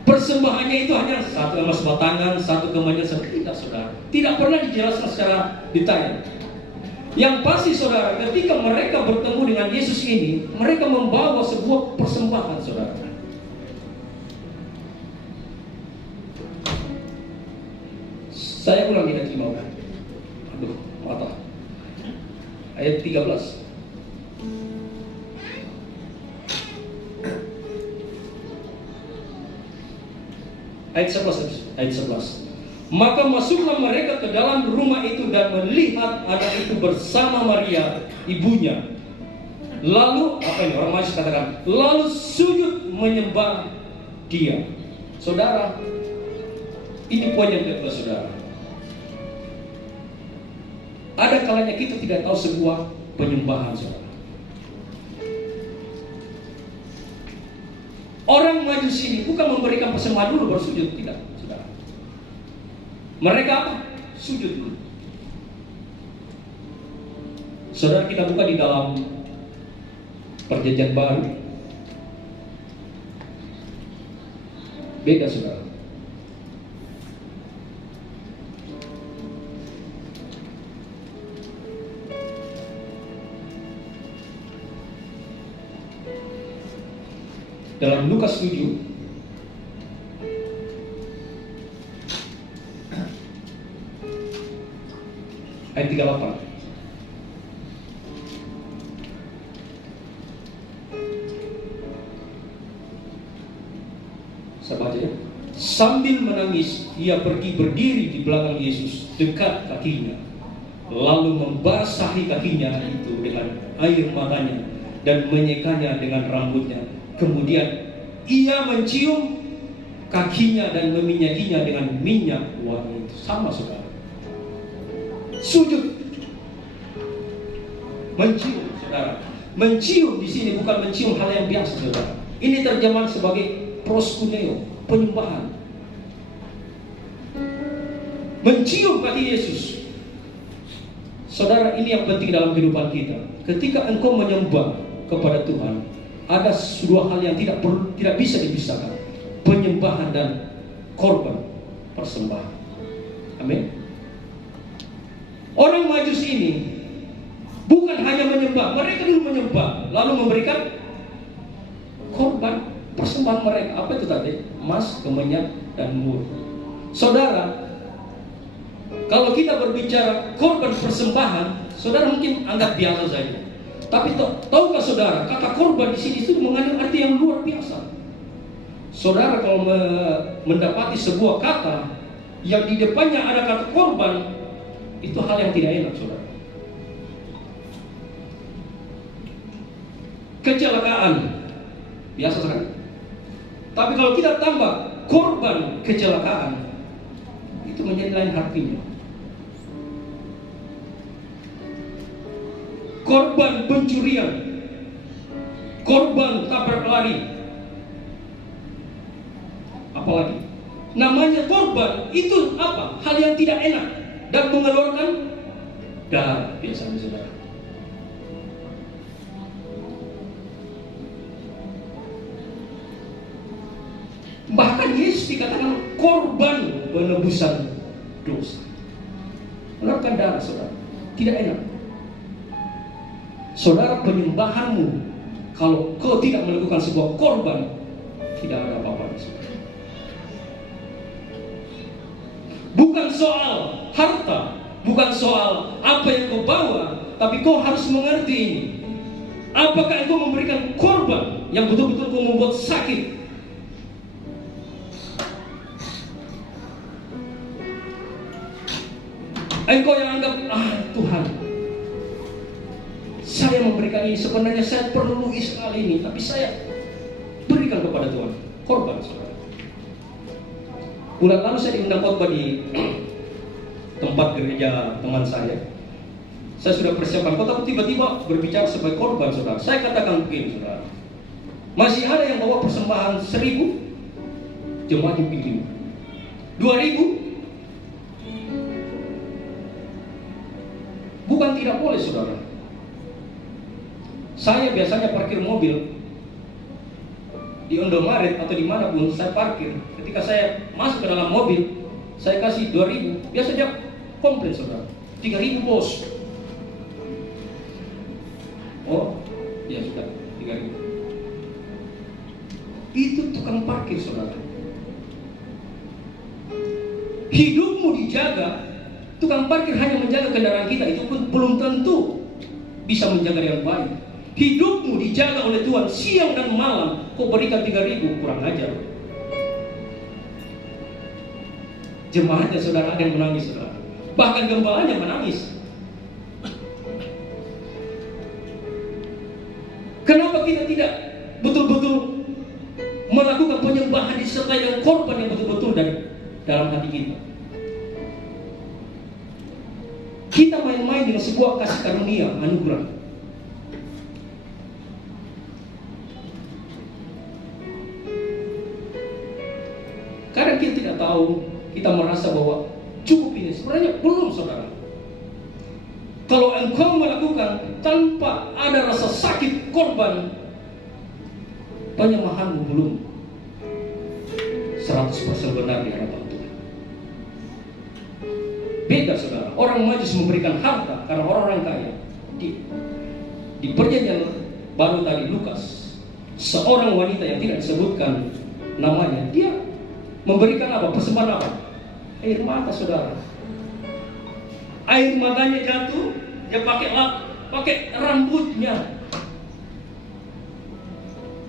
persembahannya itu hanya 1 emas batangan, 1 kemenyan? Tidak, saudara. Tidak pernah dijelaskan secara detail. Yang pasti saudara, ketika mereka bertemu dengan Yesus ini, mereka membawa sebuah persembahan, saudara. Saya ulangi ayat 15. Aduh, mata. Ayat 13. Ayat 11. Maka masuklah mereka ke dalam rumah itu dan melihat anak itu bersama Maria, ibunya. Lalu, apa ini orang Majus katakan? Lalu sujud menyembah dia. Saudara, ini poin yang kedua, saudara. Ada kalanya kita tidak tahu sebuah penyembahan, saudara. Orang Majus ini bukan memberikan persembahan dulu baru sujud, tidak, saudara. Mereka apa? Sujud dulu. Saudara, kita buka di dalam Perjanjian Baru. Beda, saudara. Dalam Lukas 7 ayat 38. Saya baca ya. Sambil menangis, ia pergi berdiri di belakang Yesus, dekat kakinya, lalu membasahi kakinya itu dengan air matanya dan menyekanya dengan rambutnya. Kemudian ia mencium kakinya dan meminyakinya dengan minyak wangi itu. Sama, saudara. Sujud, mencium, saudara. Mencium di sini bukan mencium hal yang biasa, saudara. Ini terjemahan sebagai proskuneo, penyembahan. Mencium kaki Yesus. Saudara, ini yang penting dalam kehidupan kita. Ketika engkau menyembah kepada Tuhan, ada dua hal yang tidak bisa dipisahkan: penyembahan dan korban persembahan. Amin. Orang Majus ini bukan hanya menyembah, mereka dulu menyembah, lalu memberikan korban persembahan mereka. Apa itu tadi? Emas, kemenyan, dan mur. Saudara, kalau kita berbicara korban persembahan, saudara mungkin anggap biasa saja. Tapi tahukah saudara, kata korban di sini itu mengandung arti yang luar biasa. Saudara, kalau mendapati sebuah kata yang di depannya ada kata korban, itu hal yang tidak enak, saudara. Kecelakaan, biasa sekali. Tapi kalau kita tambah korban kecelakaan, itu menjadi lain artinya. Korban pencurian, korban tabrak lari, apalagi namanya korban itu apa? Hal yang tidak enak dan mengeluarkan darah biasanya, saudara. Bahkan Yesus dikatakan korban penebusan dosa. Mengeluarkan darah, saudara. Tidak enak. Saudara, penyembahanmu, kalau kau tidak melakukan sebuah korban, tidak ada apa-apa, saudara. Bukan soal harta, bukan soal apa yang kau bawa, tapi kau harus mengerti ini. Apakah engkau memberikan korban yang betul-betul kau membuat sakit? Engkau yang anggap, Tuhan, saya memberikan ini, sebenarnya saya perlu sekali ini, tapi saya berikan kepada Tuhan. Korban, saudara. Bulan lalu saya diundang khotbah di tempat gereja teman saya. Saya sudah persiapkan khotbah, tiba-tiba berbicara sebagai korban, saudara. Saya katakan begini, saudara. Masih ada yang bawa persembahan 1.000, jemaat yang pilih 2.000. Bukan tidak boleh, saudara. Saya biasanya parkir mobil di Indomaret atau dimanapun saya parkir. Ketika saya masuk ke dalam mobil, saya kasih 2.000. Biasa dia komplain, saudara. 3.000 bos. Oh, ya sudah 3.000. Itu tukang parkir, saudara. Hidupmu dijaga. Tukang parkir hanya menjaga kendaraan kita, itu pun belum tentu bisa menjaga dengan baik. Hidupmu dijaga oleh Tuhan siang dan malam, kok berikan 3.000, kurang ajar. Jemaatnya, saudara, ada yang menangis, saudara. Bahkan gembalanya menangis. Kenapa kita tidak betul-betul melakukan penyembahan disertai dengan korban yang betul-betul dari dalam hati kita? Kita main-main dengan sebuah kasih karunia, anugerah. Karena kita tidak tahu, kita merasa bahwa cukup ini. Sebenarnya belum, saudara. Kalau engkau melakukan tanpa ada rasa sakit korban, penyembahanmu belum 100% benar di hadapan Tuhan. Beda, saudara. Orang majus memberikan harta karena orang-orang kaya. Di perjanjian baru tadi Lukas, seorang wanita yang tidak disebutkan namanya, dia memberikan apa? Persembahan apa? Air mata, saudara. Air matanya jatuh, dia pakai rambutnya.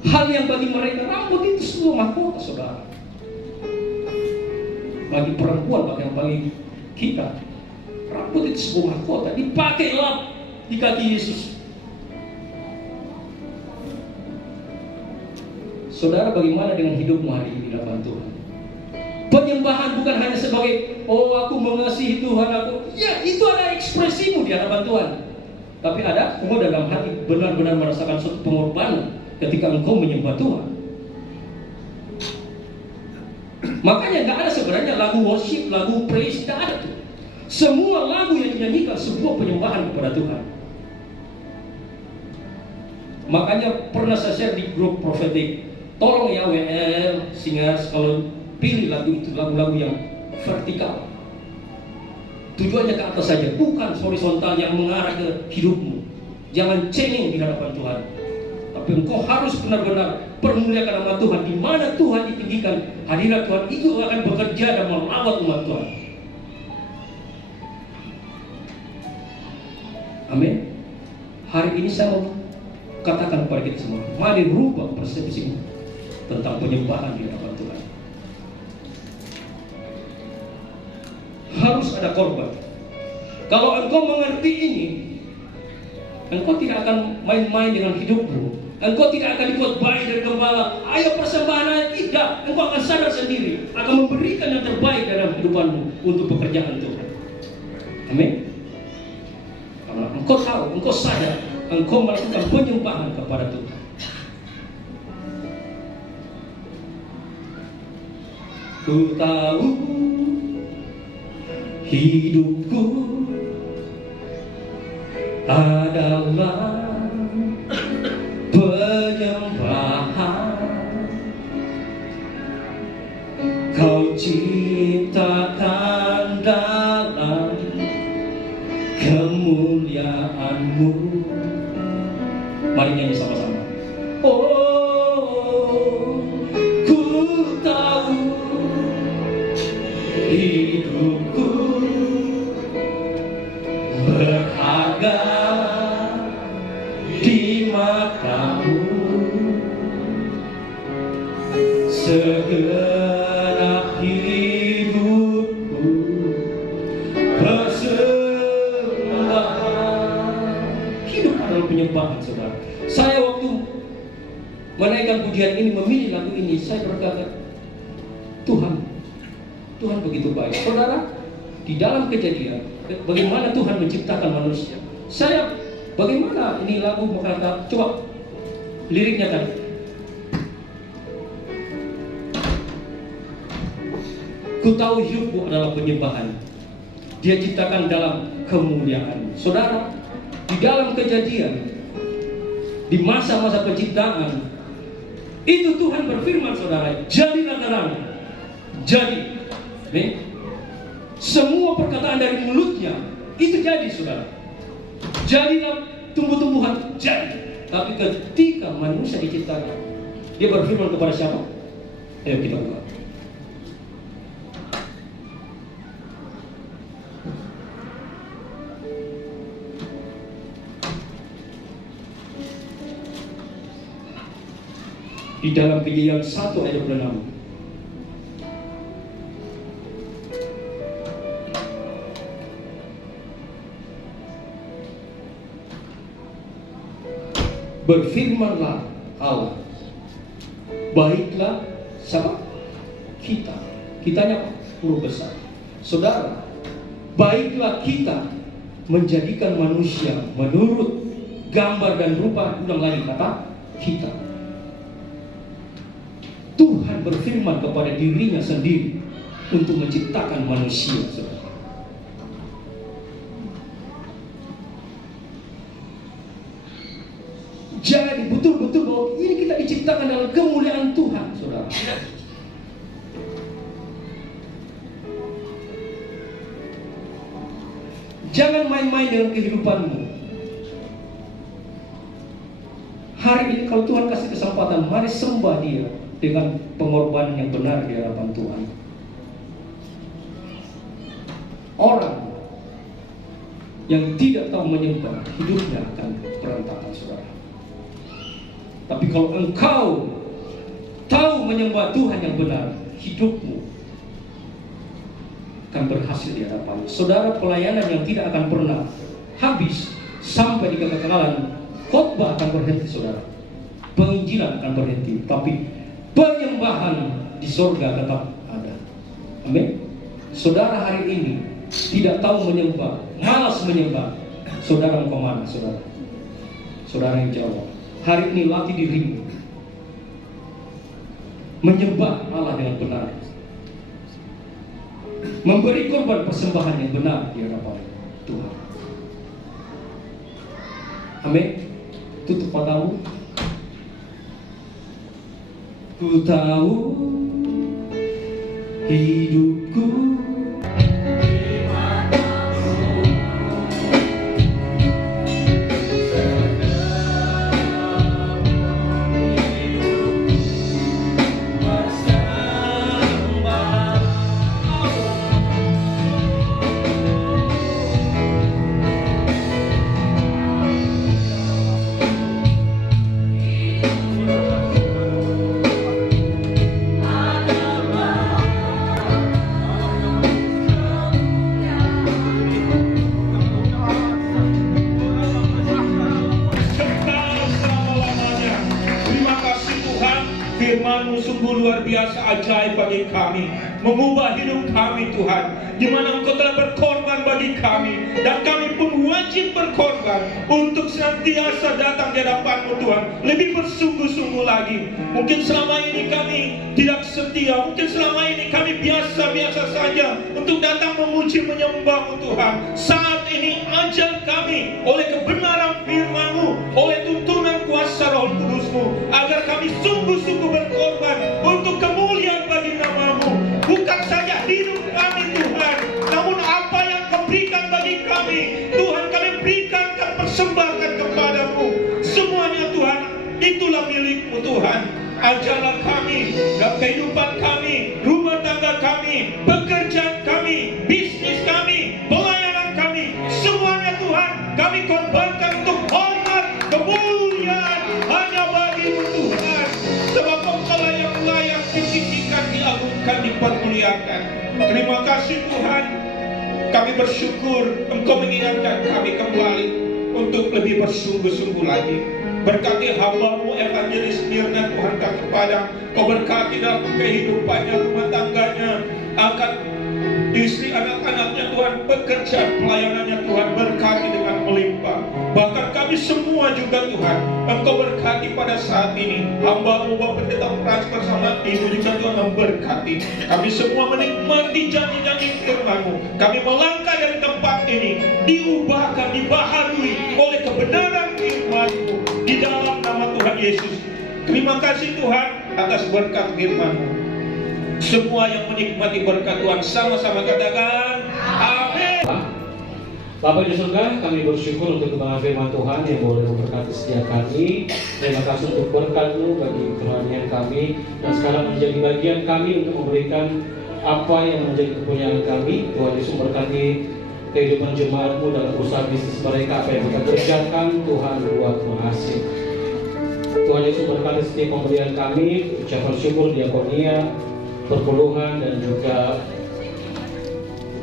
Hal yang bagi mereka rambut itu semua mahkota, saudara. Bagi perempuan, bagi kita, rambut itu sebuah mahkota, dipakai lap di kaki Yesus. Saudara, bagaimana dengan hidupmu hari ini di hadapan Tuhan? Penyembahan bukan hanya sebagai, oh aku mengasihi Tuhan, ya itu ada ekspresimu di hadapan Tuhan. Tapi ada engkau dalam hati benar-benar merasakan suatu pengorbanan ketika engkau menyembah Tuhan. Makanya nggak ada sebenarnya lagu worship, lagu praise, tidak ada tuh. Semua lagu yang dinyanyikan sebuah penyembahan kepada Tuhan. Makanya pernah saya share di grup prophetic, tolong ya WL, singers, kalau pilih lagu itu lagu-lagu yang vertikal. Tujuannya ke atas saja, bukan horizontal yang mengarah ke hidupmu. Jangan cengeng di hadapan Tuhan. Tapi engkau harus benar-benar permuliakan nama Tuhan. Di mana Tuhan ditinggikan, hadirat Tuhan itu akan bekerja dan melawat umat Tuhan. Amin. Hari ini saya mau katakan kepada kita semua, mari rubah persepsi tentang penyembahan di hadapan Tuhan. Harus ada korban. Kalau engkau mengerti ini, engkau tidak akan main-main dengan hidupmu. Engkau tidak akan dibuat baik dari gembala, ayo persembahan aja, tidak. Engkau akan sadar sendiri, akan memberikan yang terbaik dalam hidupanmu untuk pekerjaan Tuhan. Amin. Karena engkau tahu, engkau sadar, engkau melakukan penyembahan kepada Tuhan. Ku tahu hidupku adalah penyembahan. Kau ciptakan dalam kemuliaan-Mu. Mari nyanyi sama-sama. Oh, ku tahu hidupku berharga di mata-Mu. Segenap hidupku persembahan. Hidup adalah penyembahan, saudara. Saya waktu menaikkan pujian ini, memilih lagu ini, saya berkata, Tuhan begitu baik. Saudara, di dalam Kejadian, bagaimana Tuhan menciptakan manusia. Saya, bagaimana ini lagu berkata, coba liriknya tadi. Ku tahu hidupku adalah penyembahan. Dia ciptakan dalam kemuliaan. Saudara, di dalam Kejadian, di masa-masa penciptaan, itu Tuhan berfirman, saudara, jadilah terang. Jadi, semua perkataan dari mulutnya itu jadi, saudara. Jadilah tumbuh-tumbuhan, jadi. Tapi ketika manusia diciptakan, dia berfirman kepada siapa? Ayo kita buka. Di dalam Kejadian 1 ayat 26. Berfirmanlah Allah, baiklah siapa? Kita. Kitanya huruf besar. Saudara, baiklah kita menjadikan manusia menurut gambar dan rupa. Ulang lagi kata kita. Tuhan berfirman kepada dirinya sendiri untuk menciptakan manusia, saudara. Jadi betul-betul bahwa ini kita diciptakan dalam kemuliaan Tuhan, saudara. Jangan main-main dengan kehidupanmu. Hari ini kalau Tuhan kasih kesempatan, mari sembah Dia dengan pengorbanan yang benar di hadapan Tuhan. Orang yang tidak tahu menyembah, hidupnya akan berantakan, saudara. Tapi kalau engkau tahu menyembah Tuhan yang benar, hidupmu akan berhasil di hadapan. Saudara, pelayanan yang tidak akan pernah habis sampai di kekekalan, khotbah akan berhenti, saudara. Penginjilan akan berhenti, tapi penyembahan di surga tetap ada. Amin. Saudara hari ini tidak tahu menyembah, malas menyembah, saudara mau kemana, saudara? Saudara yang jawab. Hari ini latih dirimu menyembah Allah dengan benar, memberi korban persembahan yang benar di hadapan Tuhan. Amin. Tutup matamu. Ku tahu hidupku firman-Mu sungguh luar biasa ajaib bagi kami, mengubah hidup kami Tuhan, di mana Engkau telah berkorban bagi kami, dan kami pun wajib rajin berkorban untuk senantiasa datang di hadapan-Mu Tuhan, lebih bersungguh-sungguh lagi. Mungkin selama ini kami tidak setia, mungkin selama ini kami biasa-biasa saja untuk datang memuji menyembah-Mu Tuhan. Saat ini ajar kami oleh kebenaran firman-Mu, oleh tuntunan kuasa Roh Kudus-Mu, agar kami sungguh-sungguh berkorban untuk kemuliaan bagi nama-Mu. Bukan saja hidup kami Tuhan, namun apa yang Kau berikan bagi kami, Tuhan, kami berikan, kami persembahkan kepadamu. Semuanya Tuhan, itulah milik-Mu Tuhan. Ajarlah kami dalam kehidupan kami, rumah tangga kami, pekerjaan kami, bisnis kami, pelayanan kami, semuanya Tuhan kami korbankan untuk hormat, kemuliaan hanya bagi-Mu Tuhan. Sebab Engkaulah yang layak ditinggikan, diagungkan, dipermuliakan. Terima kasih Tuhan. Kami bersyukur Engkau mengingatkan kami kembali untuk lebih bersungguh-sungguh lagi. Berkati hamba-Mu Evangelis Mirna Tuhan kaki Padang. Kau berkati dalam kehidupannya, rumah tangganya, akan istri anak-anaknya Tuhan, pekerjaan pelayanannya Tuhan, berkati dengan melimpah. Bahkan kami semua juga Tuhan, Engkau berkati pada saat ini. Hamba-Mu Bapak Pendeta Frans bersama Ibu juga Tuhan memberkati. Kami semua menikmati janji-janji firman-Mu. Kami melangkah dari tempat ini, diubahkan, dibaharui oleh kebenaran firman-Mu di dalam nama Tuhan Yesus. Terima kasih Tuhan atas berkat firman-Mu. Semua yang menikmati berkat Tuhan sama-sama katakan amin. Bapa di surga, kami bersyukur untuk kebenaran firman Tuhan yang boleh memberkati setiap kami. Terima kasih untuk berkat-Mu bagi kerohanian kami, dan sekarang menjadi bagian kami untuk memberikan apa yang menjadi kepunyaan kami. Tuhan Yesus berkati kehidupan jemaat-Mu dalam usaha bisnis mereka, apa yang mereka kerjakan. Tuhan buat mengasihi. Tuhan Yesus berkati setiap pemberian kami, ucapan syukur, diakonia, perpuluhan, dan juga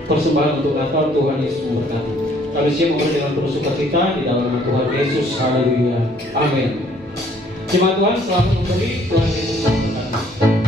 persembahan untuk Natal. Tuhan Yesus memberkati. Kami siap memberi dengan penuh sukacita di dalam nama Tuhan Yesus. Haleluya. Amin. Jemaat Tuhan, selamat memberi. Tuhan Yesus memberkati.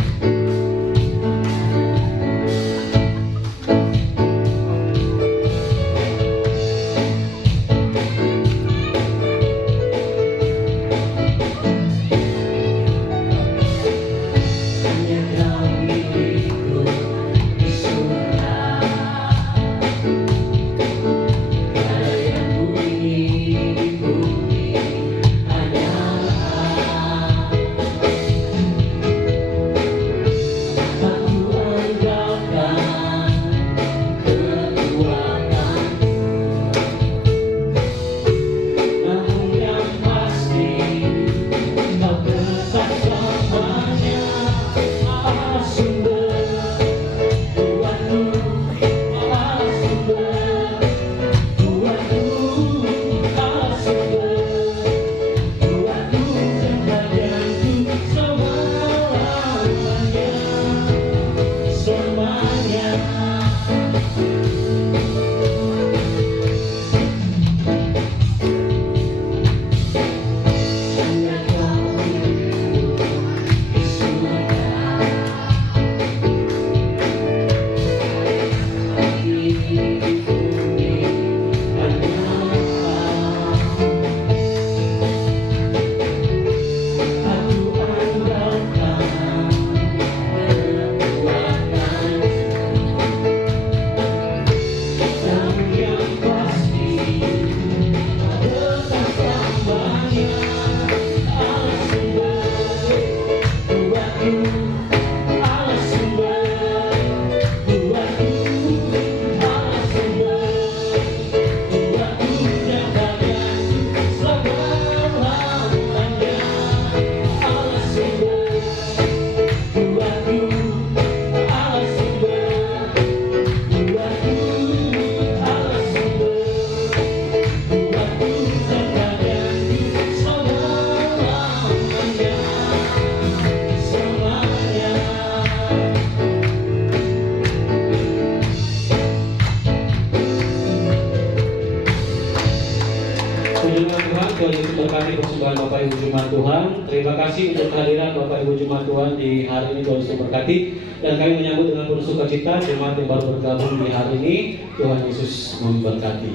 Tuhan Yesus berkati persembahan Bapak Ibu Jemaat Tuhan. Terima kasih untuk kehadiran Bapak Ibu Jemaat Tuhan di hari ini. Tuhan Yesus berkati, dan kami menyambut dengan penuh sukacita jemaat yang baru bergabung di hari ini. Tuhan Yesus memberkati.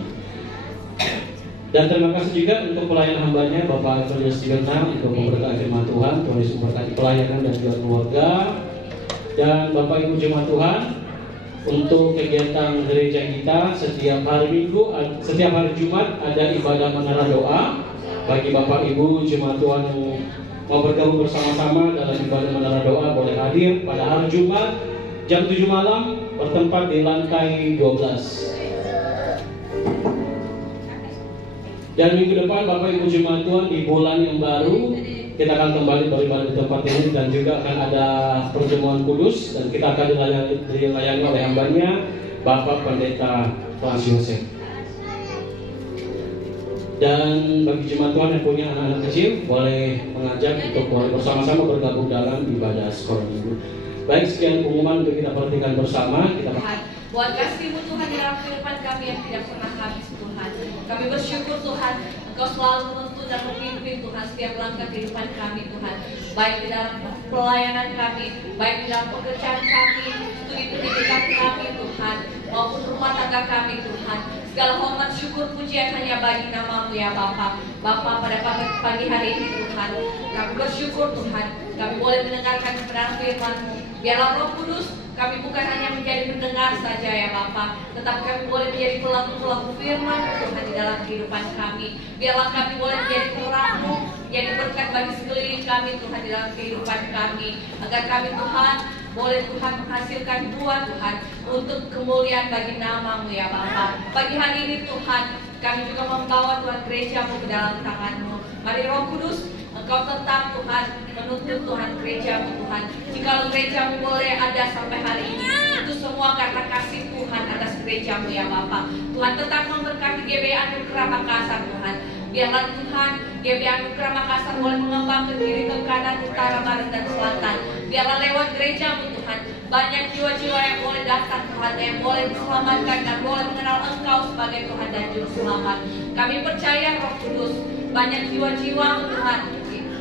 Dan terima kasih juga untuk pelayan hambanya Bapak Evangelis Tigana untuk memberkati firman Tuhan, Tuhan Yesus memberkati pelayanan dan juga keluarga. Dan Bapak Ibu jemaat Tuhan, untuk kegiatan gereja kita setiap hari Minggu, setiap hari Jumat ada ibadah menara doa. Bagi Bapak Ibu jemaat Tuhan yang mau bergabung bersama-sama dalam ibadah menara doa boleh hadir pada hari Jumat jam 7 malam bertempat di lantai 12. Dan minggu depan Bapak Ibu jemaat Tuhan di bulan yang baru kita akan kembali beribadah di tempat ini dan juga akan ada pertemuan kudus dan kita akan dilayani oleh hambanya Bapak Pendeta Frans Yosef. Dan bagi jemaat Tuhan yang punya anak-anak kecil boleh mengajak untuk boleh bersama-sama bergabung dalam ibadah sekolah minggu. Baik, sekian pengumuman untuk kita perhatikan bersama. Buat kasih-Mu Tuhan di dalam kehidupan kami yang tidak pernah habis Tuhan. Kami bersyukur Tuhan, Engkau selalu menuntun dan memimpin Tuhan setiap langkah kehidupan kami Tuhan. Baik di dalam pelayanan kami, baik di dalam pekerjaan kami, studi pendidikan kami Tuhan, maupun rumah tangga kami Tuhan. Segala hormat syukur pujian hanya bagi nama-Mu ya Bapa. Bapa pada pagi hari ini Tuhan, kami bersyukur Tuhan, kami boleh mendengarkan kebenaran firman-Mu. Biarlah Roh Kudus, kami bukan hanya menjadi pendengar saja ya Bapa, tetapi kami boleh menjadi pelaku-pelaku firman Tuhan di dalam kehidupan kami. Biarlah kami boleh menjadi terang-Mu, menjadi berkat bagi sekeliling kami Tuhan di dalam kehidupan kami. Agar kami Tuhan boleh Tuhan menghasilkan buah Tuhan untuk kemuliaan bagi nama-Mu ya Bapa. Pagi hari ini Tuhan, kami juga membawa Tuhan gereja-Mu ke dalam tangan-Mu. Mari Roh Kudus, Engkau tetap Tuhan menuntun Tuhan gereja-Mu Tuhan. Jikalau gereja-Mu boleh ada sampai hari ini, itu semua karena kasih Tuhan atas gereja-Mu ya Bapa. Tuhan tetap memberkati GBI Anugerah Makassar Tuhan. Biarlah Tuhan GBI Anugerah Makassar boleh mengembang ke kiri, ke kanan, utara, barat, dan selatan. Biarlah lewat gereja-Mu Tuhan banyak jiwa-jiwa yang boleh datang Tuhan, yang boleh diselamatkan dan boleh mengenal Engkau sebagai Tuhan dan Juru Selamat. Kami percaya Roh Kudus, banyak jiwa-jiwa Tuhan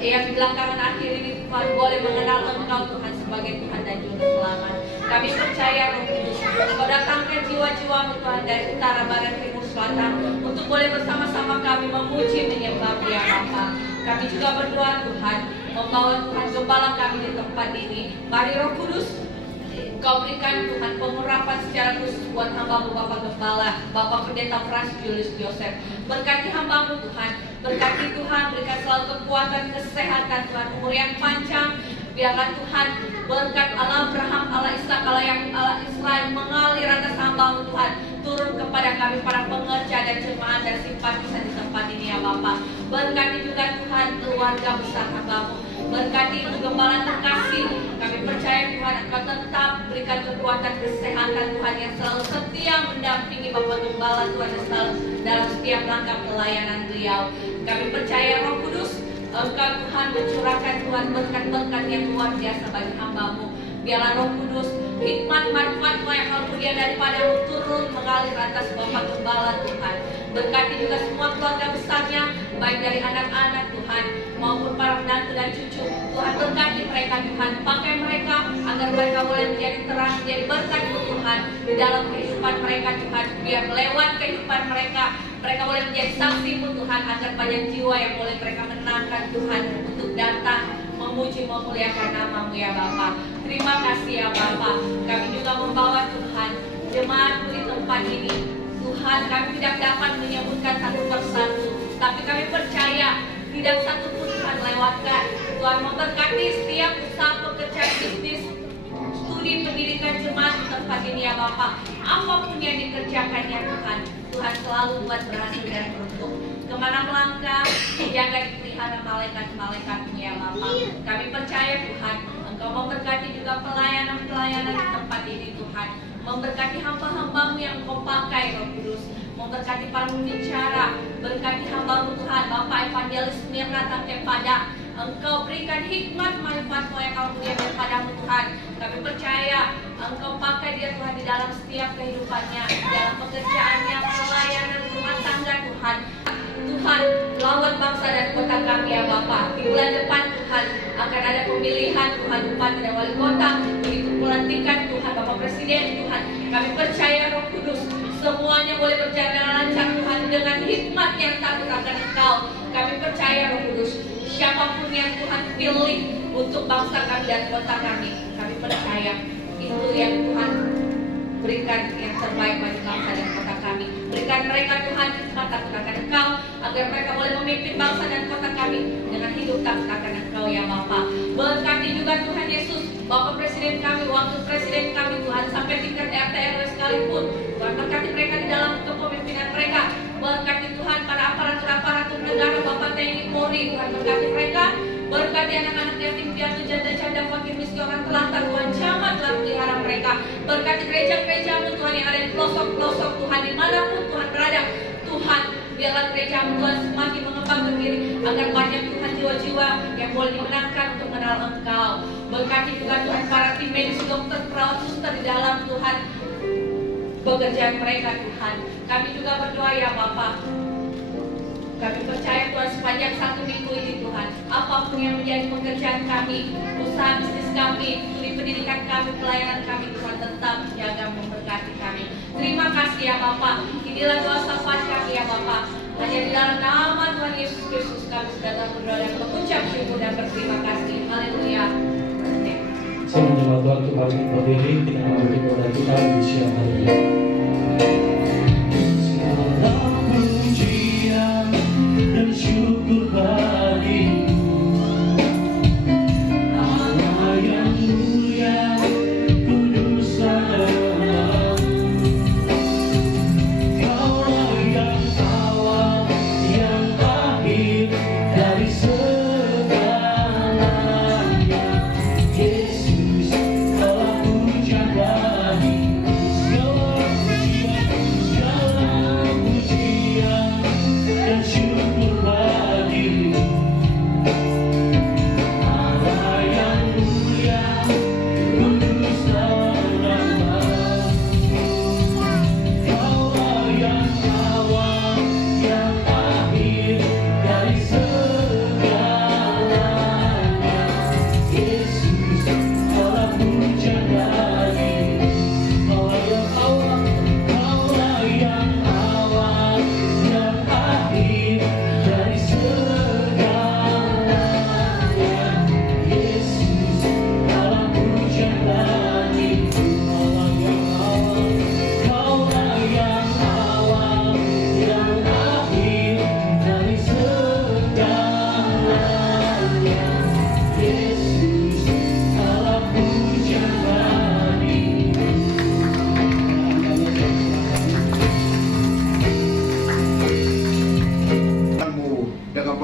yang di belakangan akhir ini Tuhan boleh mengenal Engkau Tuhan sebagai Tuhan dan Juru Selamat. Kami percaya Roh Kudus, Engkau datangkan jiwa-jiwa Tuhan dari utara, barat, timur, selatan untuk boleh bersama-sama kami memuji menyembah-Mu ya Bapa. Kami juga berdoa Tuhan, membawa Tuhan gembala kami di tempat ini. Mari Roh Kudus, Kau berikan Tuhan pengurapan secara khusus buat hamba-Mu Bapak Gembala, Bapak Pendeta Frans Julius Joseph. Berkati hamba-Mu Tuhan, berkati Tuhan, berikan selalu kekuatan, kesehatan Tuhan, umur yang panjang. Biarlah Tuhan berkat Allah Abraham, Allah Ishak, Allah Israel mengalir atas hamba-Mu Tuhan. Turun kepada kami para pengerja dan jemaat dan simpatisan di tempat ini ya Bapak. Berkati juga Tuhan keluarga besar hamba-Mu. Berkati Gembala terkasih, kami percaya Tuhan Engkau tetap berikan kekuatan, kesehatan Tuhan yang selalu setia mendampingi Bapak Gembala Tuhan dalam setiap langkah pelayanan beliau. Kami percaya Roh Kudus, Engkau Tuhan mencurahkan Tuhan berkat-berkat yang luar biasa bagi hamba-Mu. Biarlah Roh Kudus, hikmat manfaat-Mu yang mulia daripada-Mu turun mengalir atas Bapak Gembala Tuhan. Berkati juga semua keluarga besarnya, baik dari anak-anak Tuhan maupun para menantu dan cucu. Tuhan berkati mereka Tuhan, pakai mereka agar mereka boleh menjadi terang, menjadi berkat Tuhan di dalam kehidupan mereka Tuhan. Biar lewat kehidupan mereka boleh menjadi saksi-Mu Tuhan, agar banyak jiwa yang boleh mereka menangkan Tuhan untuk datang memuji memuliakan nama-Mu ya Bapa. Terima kasih ya Bapa. Kami juga membawa Tuhan jemaat-Mu di tempat ini. Tuhan, kami tidak dapat menyebutkan satu persatu, tapi kami percaya tidak satu pun Tuhan lewatkan. Tuhan memberkati setiap usaha pekerjaan bisnis, studi pendidikan jemaat di tempat ini ya Bapak. Apapun yang dikerjakannya Tuhan, Tuhan selalu buat berhasil dan beruntung. Kemana melangkah, dijaga dipelihara malaikat-malaikat-Mu ya Bapak. Kami percaya Tuhan, Engkau memberkati juga pelayanan-pelayanan di tempat ini Tuhan. Memberkati hamba-hamba-Mu yang Engkau pakai Roh Kudus. Memberkati para pembicara, berkati hamba-Mu Tuhan, Bapak Evangelis Mirna Tantepada. Engkau berikan hikmat manfaat-Mu yang Kau mulia daripada-Mu Tuhan. Kami percaya Engkau pakai dia Tuhan di dalam setiap kehidupannya, di dalam pekerjaannya, pelayanan rumah tangga Tuhan. Tuhan, lawan bangsa dan kota kami ya Bapak. Di bulan depan Tuhan akan ada pemilihan Tuhan bupati dan wali kota. Begitu pelantikan Tuhan Bapak Presiden Tuhan. Kami percaya Roh Kudus semuanya boleh berjalan lancar Tuhan dengan hikmat yang takut akan Engkau. Kami percaya Roh Kudus, siapapun yang Tuhan pilih untuk bangsa kami dan kota kami percaya itu yang Tuhan berikan yang terbaik bagi bangsa dan kota kami. Berikan mereka Tuhan hikmat takut akan Engkau, agar mereka boleh memimpin bangsa dan kota kami dengan hidup takut akan Engkau ya Bapa. Berkati juga Tuhan Yesus, Bapak Presiden kami, Wakil Presiden kami Tuhan, sampai tingkat RT RW sekalipun. Tuhan berkati mereka di dalam kepemimpinan mereka. Berkati Tuhan para aparatur negara, Bapak TNI Polri, Tuhan berkati mereka. Berkati anak-anak yatim piatu, janda-janda, fakir miskin, orang telantar, Tuhan jamah telah pelihara mereka. Berkati gereja-gerejamu Tuhan yang ada di pelosok-pelosok Tuhan, dimanapun Tuhan berada. Tuhan, biarlah gerejamu Tuhan semakin mengembang ke kiri, agar banyak Tuhan jiwa-jiwa yang boleh dimenangkan untuk mengenal Engkau. Berkati juga Tuhan para tim medis, dokter, perawat, suster di dalam Tuhan pekerjaan mereka Tuhan. Kami juga berdoa ya Bapa. Kami percaya Tuhan sepanjang 1 minggu ini Tuhan, apapun yang menjadi pekerjaan kami, usaha bisnis kami, studi pendidikan kami, pelayanan kami, Tuhan tetap jaga memberkati kami. Terima kasih ya Bapa. Inilah doa syafaat kami ya Bapa. Hanya di dalam nama Tuhan Yesus Kristus kami sudah berdoa dan mengucap syukur dan berterima kasih. Haleluya. Saya menyembah Tuhan untuk hari ini berdiri, kita mengikuti doa kita di siang hari ini. Syukur bagimu Allah yang mulia, kudus adalah Kaulah yang awal, yang akhir dari segalanya. Yesus telah puja bagimu, segala pujian dan syukur.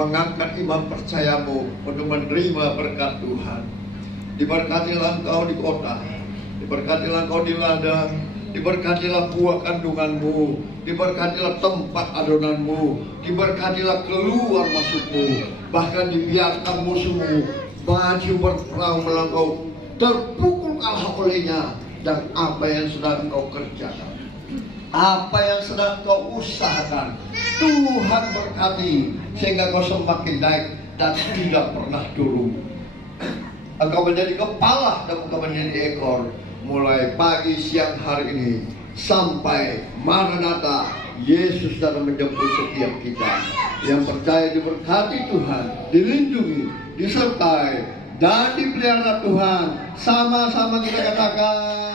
Mengangkat iman percayamu untuk menerima berkat Tuhan. Diberkatilah engkau di kota, diberkatilah engkau di ladang, diberkatilah buah kandunganmu, diberkatilah tempat adonanmu, diberkatilah keluar masukmu, bahkan dibiarkan musuhmu maju berperang melawan engkau, terpukul kalah olehnya. Dan apa yang sedang engkau kerjakan, apa yang sedang kau usahakan, Tuhan berkati sehingga kau semakin naik dan tidak pernah turun. Engkau menjadi kepala dan engkau menjadi ekor, mulai pagi siang hari ini sampai Maranatha. Yesus datang menjemput setiap kita. Yang percaya diberkati Tuhan, dilindungi, disertai dan dipelihara Tuhan. Sama-sama kita katakan